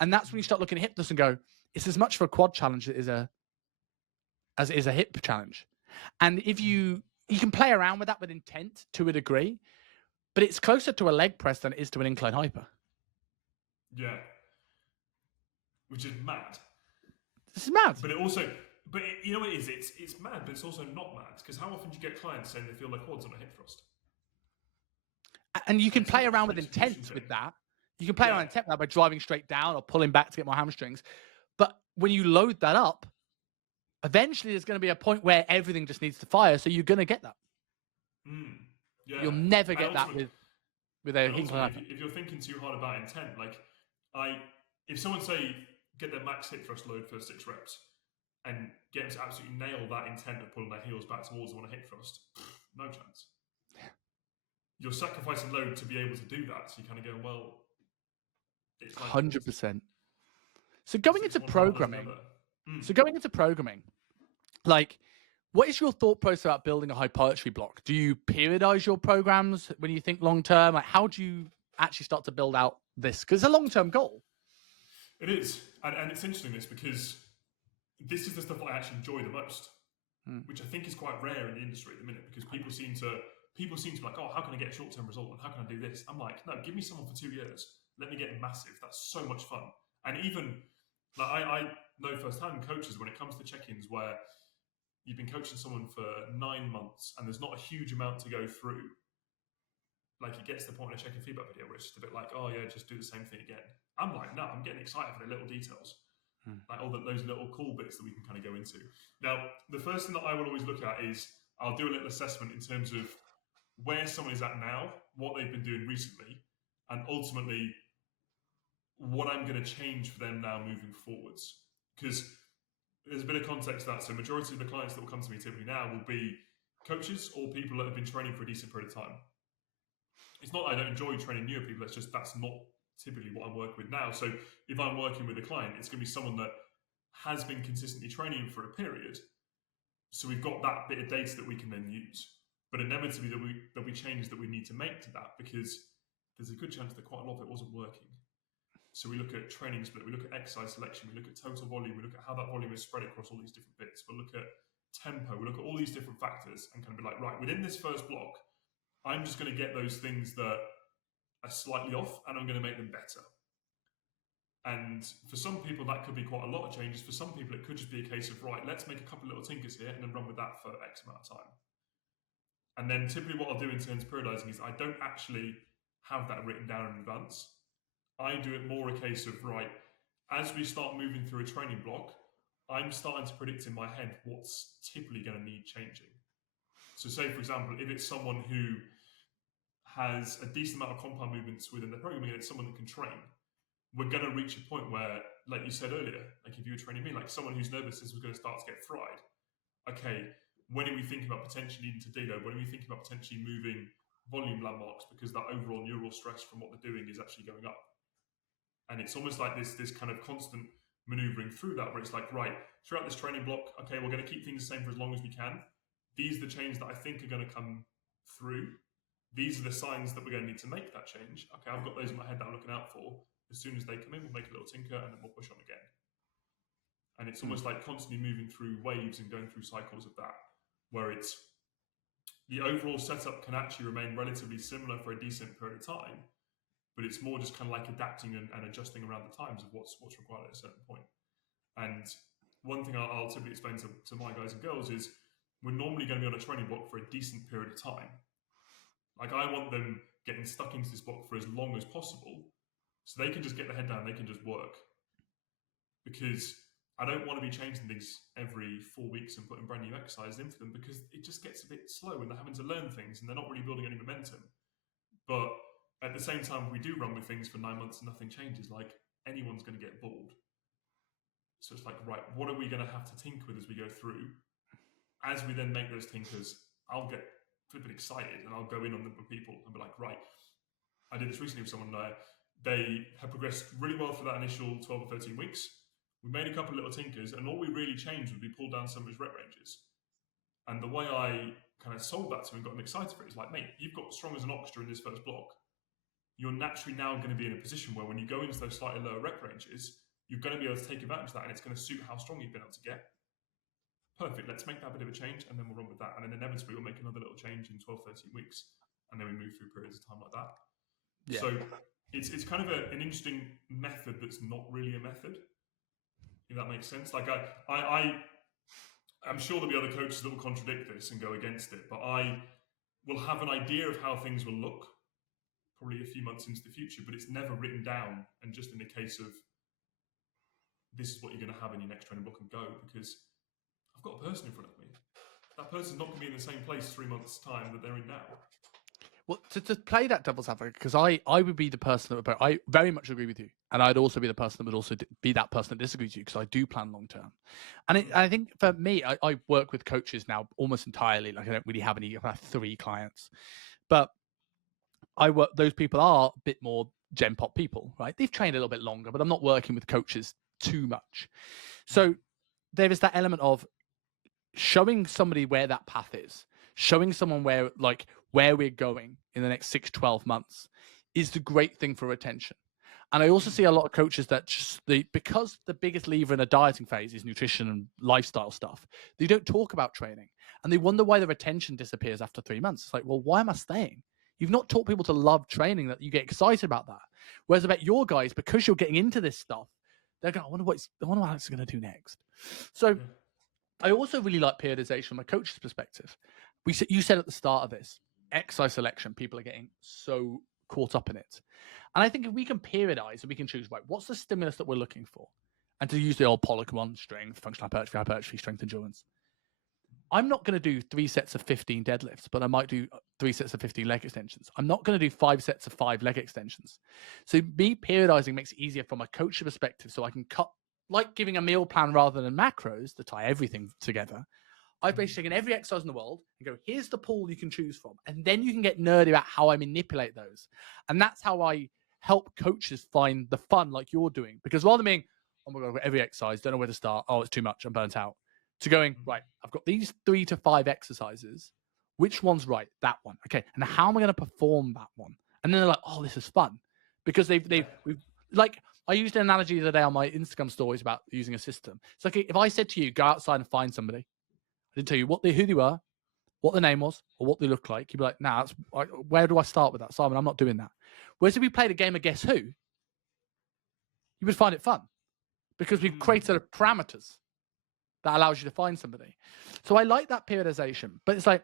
And that's when you start looking at hip thrust and go, it's as much for a quad challenge as it is a hip challenge. And if you can play around with that with intent to a degree, but it's closer to a leg press than it is to an incline hyper. Yeah. Which is mad. This is mad. But it also, you know what it is? It's mad, but it's also not mad. Because how often do you get clients saying they feel their quads on a hip thrust? And you can play around with intent with that. You can play around intent with that by driving straight down or pulling back to get more hamstrings. But when you load that up, eventually there's going to be a point where everything just needs to fire. So you're going to get that. Yeah. You'll never get that with a incline hyper. If you're thinking too hard about intent, like if someone say get their max hip thrust load for 6 reps and get them to absolutely nail that intent of pulling their heels back towards them on a hip thrust, no chance. You're sacrificing load to be able to do that. So you're kind of going, well, it's like 100%. So going into programming, like, what is your thought process about building a hypertrophy block? Do you periodize your programs when you think long term? Like, how do you actually start to build out this? Because it's a long term goal. It is, and it's interesting this because this is the stuff I actually enjoy the most, which I think is quite rare in the industry at the minute because people seem to be like, oh, how can I get a short-term result and how can I do this? I'm like, no, give me someone for 2 years. Let me get massive. That's so much fun. And even like I know firsthand coaches when it comes to check-ins where you've been coaching someone for 9 months and there's not a huge amount to go through. Like it gets to the point in a check-in feedback video where it's just a bit like, oh yeah, just do the same thing again. I'm like, no, I'm getting excited for the little details. Like all those little cool bits that we can kind of go into. Now, the first thing that I will always look at is I'll do a little assessment in terms of where someone is at now, what they've been doing recently, and ultimately what I'm going to change for them now moving forwards. Because there's a bit of context to that. So majority of the clients that will come to me typically now will be coaches or people that have been training for a decent period of time. It's not that I don't enjoy training newer people, it's just that's not typically what I'm working with now. So if I'm working with a client, it's going to be someone that has been consistently training for a period. So we've got that bit of data that we can then use. But inevitably there'll be changes that we need to make to that because there's a good chance that quite a lot of it wasn't working. So we look at training split, we look at exercise selection, we look at total volume, we look at how that volume is spread across all these different bits. We'll look at tempo, we look at all these different factors and kind of be like, right, within this first block, I'm just going to get those things that are slightly off and I'm going to make them better. And for some people, that could be quite a lot of changes. For some people, it could just be a case of, right, let's make a couple of little tinkers here and then run with that for X amount of time. And then typically what I'll do in terms of periodizing is I don't actually have that written down in advance. I do it more a case of, right, as we start moving through a training block, I'm starting to predict in my head what's typically going to need changing. So say, for example, if it's someone who has a decent amount of compound movements within their programming and it's someone that can train, we're going to reach a point where, like you said earlier, like if you were training me, like someone whose nervous system was going to start to get fried. Okay, when are we thinking about potentially needing to deload? When are we thinking about potentially moving volume landmarks because that overall neural stress from what they're doing is actually going up? And it's almost like this kind of constant maneuvering through that where it's like, right, throughout this training block, okay, we're going to keep things the same for as long as we can. These are the changes that I think are going to come through. These are the signs that we're going to need to make that change. Okay, I've got those in my head that I'm looking out for. As soon as they come in, we'll make a little tinker and then we'll push on again. And it's almost like constantly moving through waves and going through cycles of that, where it's the overall setup can actually remain relatively similar for a decent period of time, but it's more just kind of like adapting and adjusting around the times of what's required at a certain point. And one thing I'll typically explain to my guys and girls is we're normally going to be on a training block for a decent period of time. Like I want them getting stuck into this block for as long as possible so they can just get their head down, they can just work. Because I don't want to be changing things every 4 weeks and putting brand new exercises in for them because it just gets a bit slow and they're having to learn things and they're not really building any momentum. But at the same time, we do run with things for 9 months and nothing changes, like anyone's going to get bored. So it's like, right, what are we going to have to tinker with as we go through? As we then make those tinkers, I'll get flipping excited and I'll go in on them with people and be like, right, I did this recently with someone, they have progressed really well for that initial 12 or 13 weeks. We made a couple of little tinkers and all we really changed would be pull down some of his rep ranges. And the way I kind of sold that to him and got him excited for it. It's like, mate, you've got strong as an orchestra in this first block. You're naturally now going to be in a position where when you go into those slightly lower rep ranges, you're going to be able to take advantage of that, and it's going to suit how strong you've been able to get. Perfect. Let's make that bit of a change, and then we'll run with that. And then inevitably, we'll make another little change in 12, 13 weeks, and then we move through periods of time like that. Yeah. So it's kind of an interesting method that's not really a method, if that makes sense. Like I'm sure there'll be other coaches that will contradict this and go against it, but I will have an idea of how things will look probably a few months into the future, but it's never written down and just in the case of this is what you're going to have in your next training block and go, because I've got a person in front of me. That person's not going to be in the same place 3 months' time that they're in now. Well, to play that devil's advocate, because I would be the person that would, I very much agree with you, and I'd also be the person that would also be that person that disagrees with you, because I do plan long term. And I think for me, I work with coaches now almost entirely. Like I don't really have any. I have 3 clients, but those people are a bit more Gen Pop people, right? They've trained a little bit longer, but I'm not working with coaches too much. So there is that element of showing somebody where that path is, showing someone where we're going in the next 6-12 months is the great thing for retention. And I also see a lot of coaches that because the biggest lever in a dieting phase is nutrition and lifestyle stuff, they don't talk about training, and they wonder why the retention disappears after 3 months. It's like, well, why am I staying? You've not taught people to love training, that you get excited about that. Whereas about your guys, because you're getting into this stuff, they're going, I wonder what Alex is going to do next. So I also really like periodization from a coach's perspective. You said at the start of this, exercise selection, people are getting so caught up in it. And I think if we can periodize and we can choose, right, what's the stimulus that we're looking for? And to use the old Pollock one, strength, functional hypertrophy, strength, endurance. I'm not going to do 3 sets of 15 deadlifts, but I might do 3 sets of 15 leg extensions. I'm not going to do 5 sets of 5 leg extensions. So me periodizing makes it easier from a coach perspective, so I can cut, like giving a meal plan rather than macros to tie everything together. I've basically taken every exercise in the world and go, here's the pool you can choose from. And then you can get nerdy about how I manipulate those. And that's how I help coaches find the fun like you're doing. Because rather than being, oh my God, I've got every exercise, don't know where to start. Oh, it's too much, I'm burnt out. To going, right, I've got these 3 to 5 exercises. Which one's right? That one. Okay. And how am I going to perform that one? And then they're like, oh, this is fun. Because we've like, I used an analogy the other day on my Instagram stories about using a system. It's like if I said to you, go outside and find somebody, I didn't tell you who they were, what their name was, or what they looked like, you'd be like, nah, where do I start with that? Simon, I'm not doing that. Whereas if we played a game of Guess Who, you would find it fun because we've created parameters that allows you to find somebody. So I like that periodization, but it's like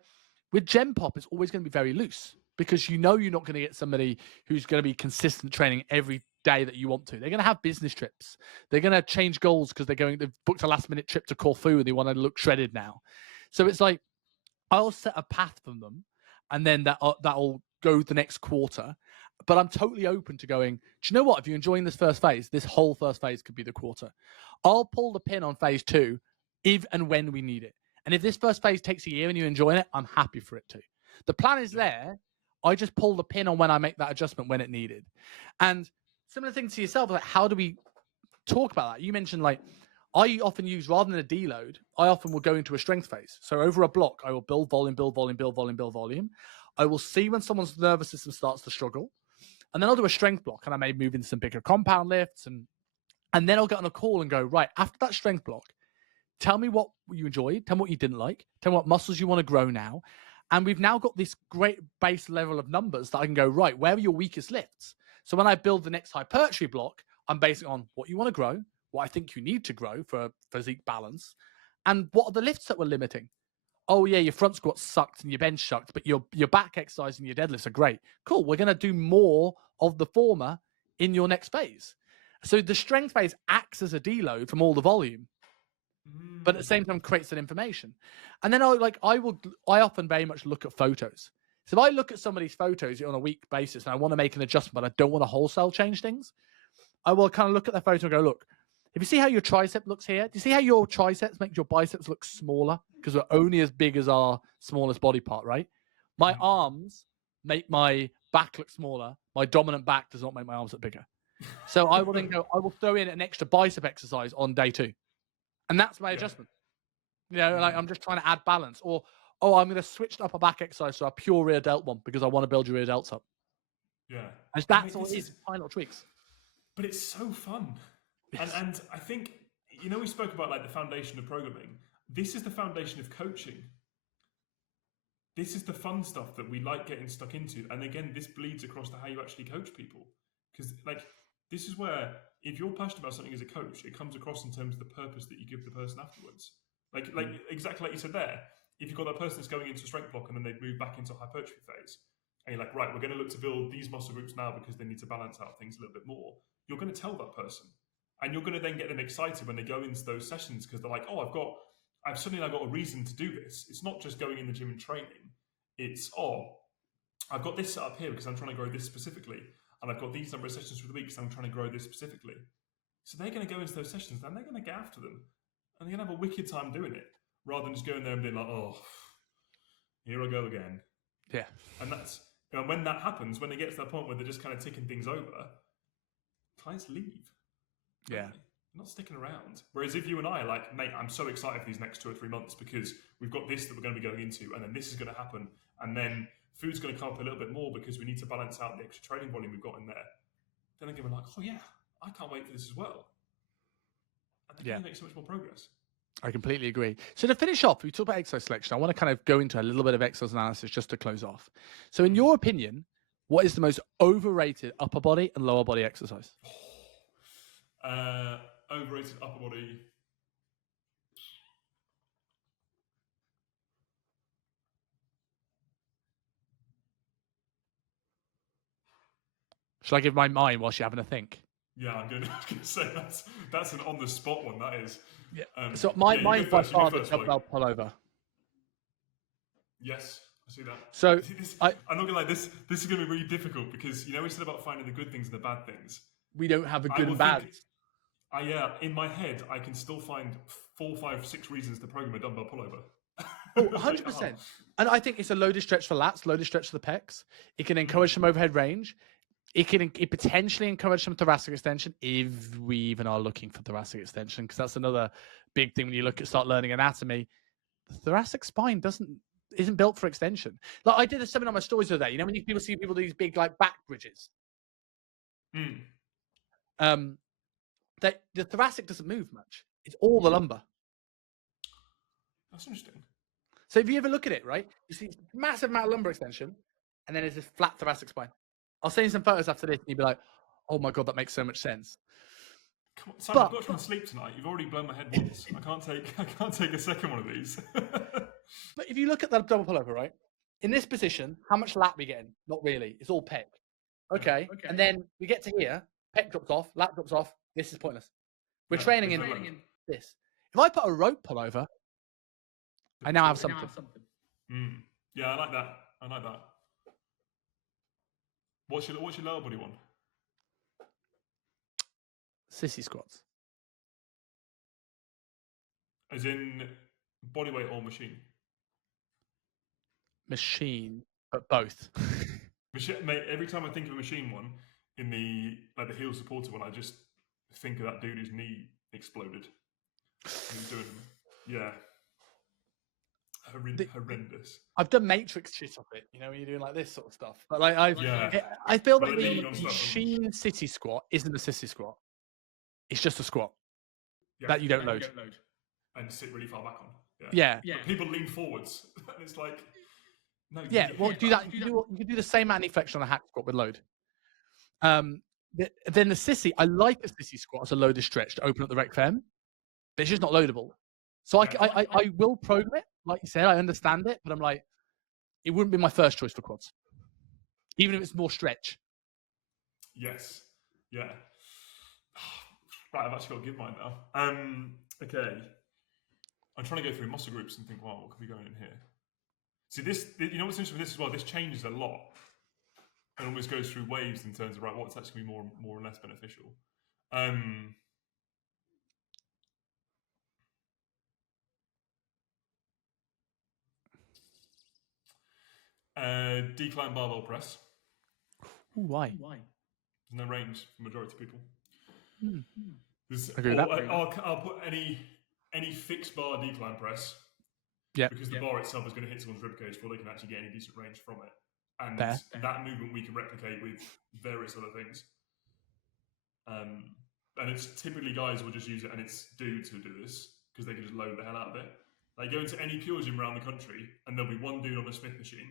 with Gen Pop, it's always going to be very loose because you're not going to get somebody who's going to be consistent training every day that you want to. They're going to have business trips. They're going to change goals because they've booked a last minute trip to Corfu and they want to look shredded now. So it's like, I'll set a path for them and then that'll go the next quarter. But I'm totally open to going, do you know what? If you're enjoying this first phase, this whole first phase could be the quarter. I'll pull the pin on phase 2 if and when we need it. And if this first phase takes a year and you're enjoying it, I'm happy for it too. The plan is there. I just pull the pin on when I make that adjustment when it needed. And similar thing to yourself, like how do we talk about that? You mentioned like, I often use, rather than a deload, I often will go into a strength phase. So over a block, I will build volume, build volume, build volume, build volume. I will see when someone's nervous system starts to struggle. And then I'll do a strength block and I may move into some bigger compound lifts. And then I'll get on a call and go, right, after that strength block, tell me what you enjoyed, tell me what you didn't like, tell me what muscles you want to grow now. And we've now got this great base level of numbers that I can go, right, where are your weakest lifts? So when I build the next hypertrophy block, I'm basing on what you want to grow, what I think you need to grow for physique balance, and what are the lifts that we're limiting. Oh yeah, your front squat sucked and your bench sucked, but your back exercise and your deadlifts are great. Cool, we're going to do more of the former in your next phase. So the strength phase acts as a deload from all the volume, but at the same time creates that information. And then I often very much look at photos. So if I look at somebody's photos on a week basis and I want to make an adjustment, but I don't want to wholesale change things, I will kind of look at their photo and go, look, if you see how your tricep looks here, do you see how your triceps make your biceps look smaller? Because we're only as big as our smallest body part, right? My arms make my back look smaller. My dominant back does not make my arms look bigger. So I will then go, I will throw in an extra bicep exercise on day 2. And that's my adjustment. You know, like I'm just trying to add balance. Or oh, I'm going to switch the upper back exercise to a pure rear delt one because I want to build your rear delts up. Yeah. And that's all it is. Tiny little tweaks. But it's so fun. Yes. And I think, we spoke about like the foundation of programming. This is the foundation of coaching. This is the fun stuff that we like getting stuck into. And again, this bleeds across to how you actually coach people. Because like this is where if you're passionate about something as a coach, it comes across in terms of the purpose that you give the person afterwards. Like exactly like you said there. If you've got that person that's going into a strength block and then they move back into a hypertrophy phase, and you're like, right, we're going to look to build these muscle groups now because they need to balance out things a little bit more. You're going to tell that person, and you're going to then get them excited when they go into those sessions because they're like, oh, I've suddenly got a reason to do this. It's not just going in the gym and training. It's, oh, I've got this set up here because I'm trying to grow this specifically, and I've got these number of sessions for the week because I'm trying to grow this specifically. So they're going to go into those sessions and they're going to get after them, and they're going to have a wicked time doing it rather than just going there and being like, oh, here I go again. Yeah. And that's, when that happens, when they get to that point where they're just kind of ticking things over, clients leave. Yeah. They're not sticking around. Whereas if you and I are like, mate, I'm so excited for these next 2 or 3 months because we've got this that we're going to be going into, and then this is going to happen, and then food's going to come up a little bit more because we need to balance out the extra training volume we've got in there. Then again, we're like, oh yeah, I can't wait for this as well. And then you make so much more progress. I completely agree. So to finish off, we talk about exercise selection. I want to kind of go into a little bit of exercise analysis just to close off. So in your opinion, what is the most overrated upper body and lower body exercise? Overrated upper body. Should I give my mind whilst you're having a think? Yeah, I'm going to say that's an on the spot one. That is. Yeah. So mine's by far the dumbbell like... pullover. Yes, I see that. So I'm not gonna lie. This is gonna be really difficult because we said about finding the good things and the bad things. We don't have a good and bad. In my head, I can still find 4, 5, 6 reasons to program a dumbbell pullover. Oh, 100%. And I think it's a loaded stretch for lats, loaded stretch for the pecs. It can encourage some overhead range. It potentially encourage some thoracic extension if we even are looking for thoracic extension, because that's another big thing when you start learning anatomy. The thoracic spine isn't built for extension. Like I did a seminar on my stories the other day. When people see people do these big like back bridges, that the thoracic doesn't move much. It's all the lumbar. That's interesting. So if you ever look at it, right, you see massive amount of lumbar extension, and then there's this flat thoracic spine. I'll send you some photos after this, and you'll be like, "Oh my god, that makes so much sense." Come on, Simon, I've got to try and sleep tonight. You've already blown my head once. I can't take a second one of these. But if you look at that double pullover, right, in this position, how much lat we getting? Not really. It's all pec. Okay. And then we get to here, pec drops off, lat drops off. This is pointless. We're training in this. If I put a rope pullover, I now have something. Yeah, I like that. What's your lower body one? Sissy squats. As in body weight or machine? Machine, but both. Mate, every time I think of a machine one, in the heel supporter one, I just think of that dude whose knee exploded. He's doing, yeah. Horrendous. I've done matrix shit of it, when you're doing like this sort of stuff. But like I feel like the machine city squat isn't a sissy squat. It's just a squat that you don't load. And sit really far back on. Yeah. But people lean forwards. And it's like, no. Yeah, well, do that. You can do the same knee flexion on a hack squat with load. Then the sissy, I like a sissy squat as a loaded stretch to open up the rec fem, but it's just not loadable. So I will program it, like you said. I understand it, but I'm like, it wouldn't be my first choice for quads, even if it's more stretch. Yes. Yeah. Right, I've actually got to give mine now. Okay. I'm trying to go through muscle groups and think, wow, what could be going in here? See, this, what's interesting with this as well, this changes a lot and almost goes through waves in terms of, right, what's actually more or less beneficial. Decline barbell press. Ooh, why? There's no range for the majority of people. Agree with that. I'll put any fixed bar decline press Yeah. Because the bar itself is going to hit someone's ribcage before they can actually get any decent range from it. And Fair. that movement we can replicate with various other things. And it's typically guys will just use it, and it's dudes who do this because they can just load the hell out of it. Like, go into any pure gym around the country, and there'll be one dude on a Smith machine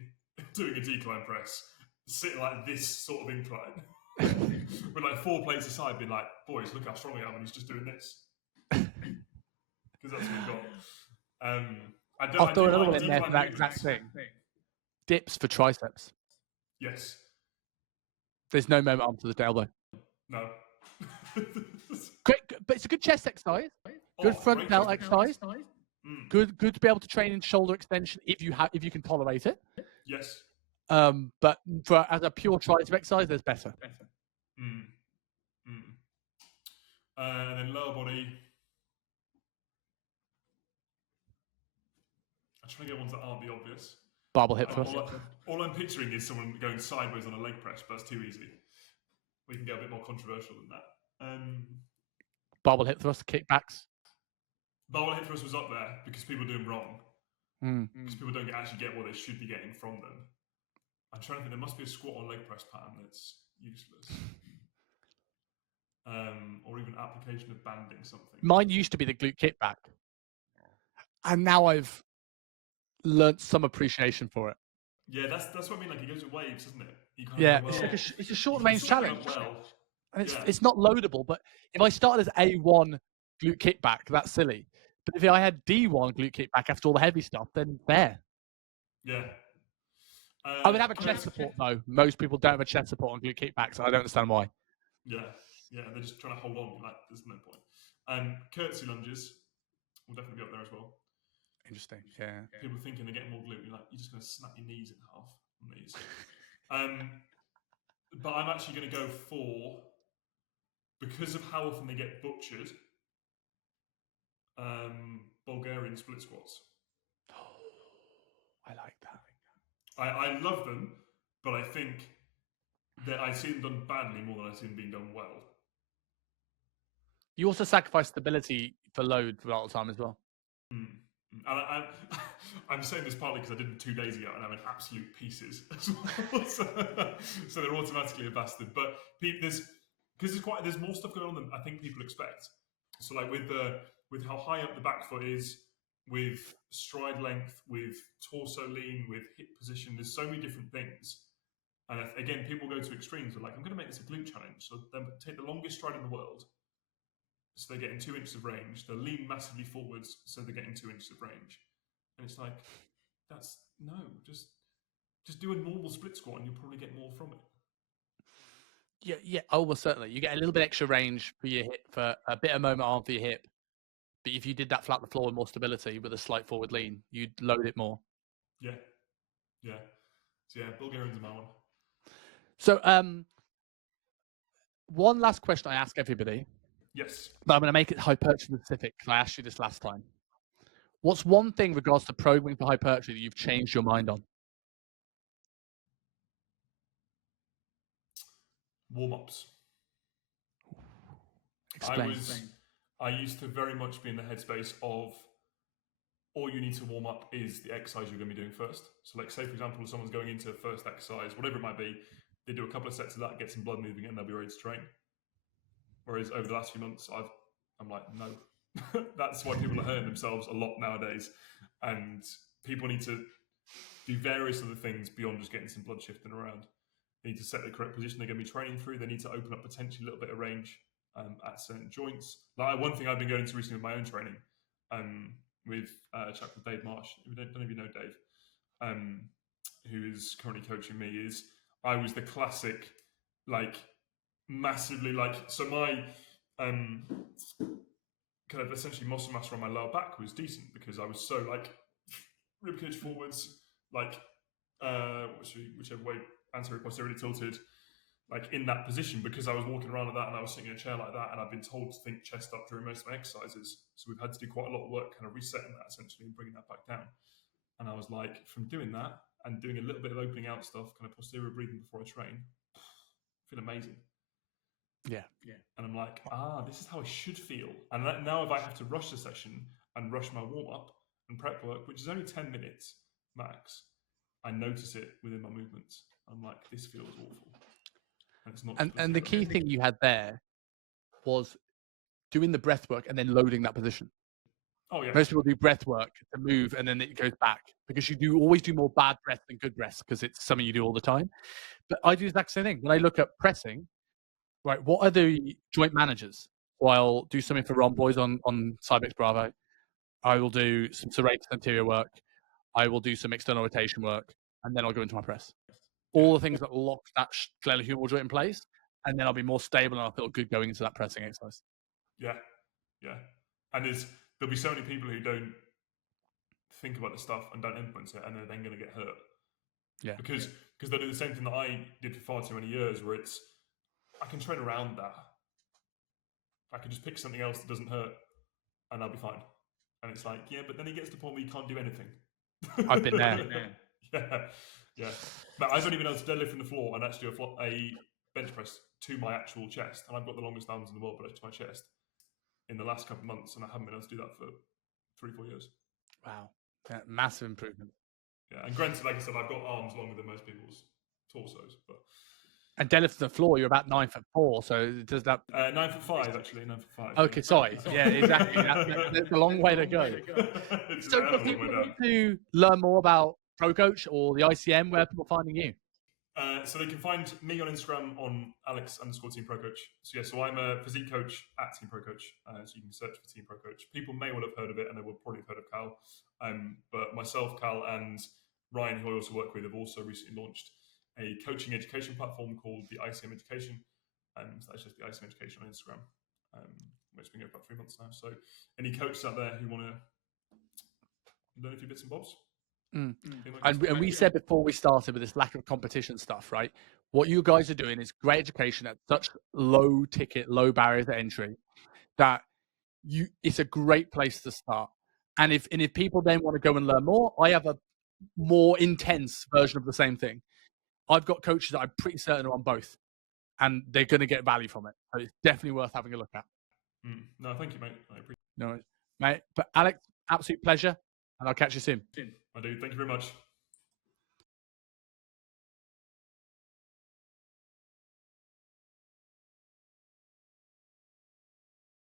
doing a decline press, sitting like this sort of incline, with like 4 plates aside, being like, "Boys, look how strong I am," and he's just doing this because that's what we've got. I'll throw another one like in there for that exact thing. Dips for triceps. Yes. There's no moment up to the elbow. No. Great, but it's a good chest exercise. Good front delt exerise. Good to be able to train in shoulder extension if you can tolerate it. Yes. But as a pure tricep exercise, there's better. And then lower body. I'm trying to get ones that aren't the obvious. Barbell hip thrust. All I'm picturing is someone going sideways on a leg press, but that's too easy. We can get a bit more controversial than that. Barbell hip thrust, kickbacks. Barbell hip thrust was up there because people do them wrong. Because people don't actually get what they should be getting from them. I'm trying to think, there must be a squat or leg press pattern that's useless. Or even application of banding something. Mine used to be the glute kickback. And now I've learnt some appreciation for it. Yeah, that's what I mean. Like, it goes in waves, doesn't it? It's a short range challenge. Well. And it's not loadable, but if I started as A1 glute kickback, that's silly. But if I had D1 glute kickback after all the heavy stuff, then there. Yeah. I would have a chest support, though. Most people don't have a chest support on glute kickback, so I don't understand why. Yeah, they're just trying to hold on. Like, there's no point. Curtsy lunges will definitely be up there as well. Interesting, yeah. People thinking they're getting more glute, you're like, you're just going to snap your knees in half on these. But I'm actually going to go for, because of how often they get butchered, Bulgarian split squats. I like that. I love them, but I think that I see them done badly more than I see them being done well. You also sacrifice stability for load a lot of the time as well. And I'm saying this partly because I did them 2 days ago and I'm in absolute pieces as well. So they're automatically a bastard. But there's more stuff going on than I think people expect. So like with how high up the back foot is, with stride length, with torso lean, with hip position, there's so many different things. And again, people go to extremes. They're like, I'm going to make this a glute challenge. So they take the longest stride in the world. So they're getting 2 inches of range. They'll lean massively forwards, so they're getting 2 inches of range. And it's like, just do a normal split squat and you'll probably get more from it. Yeah. Oh, well, certainly. You get a little bit extra range for your hip, for a bit of moment arm for your hip. But if you did that flat on the floor with more stability with a slight forward lean, you'd load it more. Yeah. So Bulgarians are my one. So one last question I ask everybody. Yes. But I'm going to make it hypertrophy specific because I asked you this last time. What's one thing regards to programming for hypertrophy that you've changed your mind on? Warm-ups. Explain. I used to very much be in the headspace of all you need to warm up is the exercise you're going to be doing first. So like, say for example, if someone's going into first exercise, whatever it might be, they do a couple of sets of that, get some blood moving, and they'll be ready to train. Whereas over the last few months, I'm like, no. That's why people are hurting themselves a lot nowadays. And people need to do various other things beyond just getting some blood shifting around. They need to set the correct position they're going to be training through. They need to open up potentially a little bit of range at certain joints. Like, one thing I've been going into recently with my own training, with a chap called Dave Marsh. I don't know if you know Dave, who is currently coaching me. Is I was the classic, like, massively, like, so my kind of essentially muscle mass around my lower back was decent because I was so, like, ribcage forwards, like, whichever way, anterior posteriorly tilted, like, in that position, because I was walking around like that and I was sitting in a chair like that, and I've been told to think chest up during most of my exercises. So we've had to do quite a lot of work kind of resetting that essentially and bringing that back down. And I was like, from doing that and doing a little bit of opening out stuff, kind of posterior breathing before I train, I feel amazing. Yeah. And I'm like, this is how I should feel. And now if I have to rush the session and rush my warm-up and prep work, which is only 10 minutes max, I notice it within my movements. I'm like, this feels awful. And it's not. And the key thing you had there was doing the breath work and then loading that position. Oh yeah. Most people do breath work to move and then it goes back because you always do more bad breath than good breath because it's something you do all the time. But I do the exact same thing. When I look at pressing, right, what are the joint managers? Well, I'll do something for Ron Boys on Cybex Bravo. I will do some serratus anterior work. I will do some external rotation work, and then I'll go into my press. All the things that lock that glenohumeral joint in place, and then I'll be more stable and I'll feel good going into that pressing exercise. Yeah, yeah. And there'll be so many people who don't think about this stuff and don't implement it, and they're then going to get hurt. Yeah. Because they do the same thing that I did for far too many years, where it's I can train around that. I can just pick something else that doesn't hurt, and I'll be fine. And it's like, yeah, but then it gets to the point where you can't do anything. I've been there. Yeah. But I've only been able to deadlift from the floor and actually do a bench press to my actual chest, and I've got the longest arms in the world, but to my chest in the last couple of months, and I haven't been able to do that for 3-4 years. Wow, massive improvement. Yeah, and granted, like I said, I've got arms longer than most people's torsos, but. And deadlift to the floor, you're about 9'4", so does that? 9'5", actually, 9'5". Okay, sorry. Yeah, exactly. That's a long way to go. So, for people who need to learn more about Pro Coach or the ICM, where are people finding you? So they can find me on Instagram on Alex_TeamProCoach. So I'm a physique coach at Team Pro Coach. So you can search for Team Pro Coach. People may well have heard of it, and they will probably have heard of Cal. But myself, Cal, and Ryan, who I also work with, have also recently launched a coaching education platform called the ICM Education. So that's just the ICM Education on Instagram, which has been going for about 3 months now. So any coaches out there who want to learn a few bits and bobs. And we said before we started with this lack of competition stuff, right? What you guys are doing is great education at such low ticket, low barriers to entry that it's a great place to start. And if people then want to go and learn more, I have a more intense version of the same thing. I've got coaches that I'm pretty certain are on both, and they're going to get value from it. So it's definitely worth having a look at. No, thank you, mate. I appreciate it. No, mate. But Alex, absolute pleasure, and I'll catch you soon. I do. Thank you very much.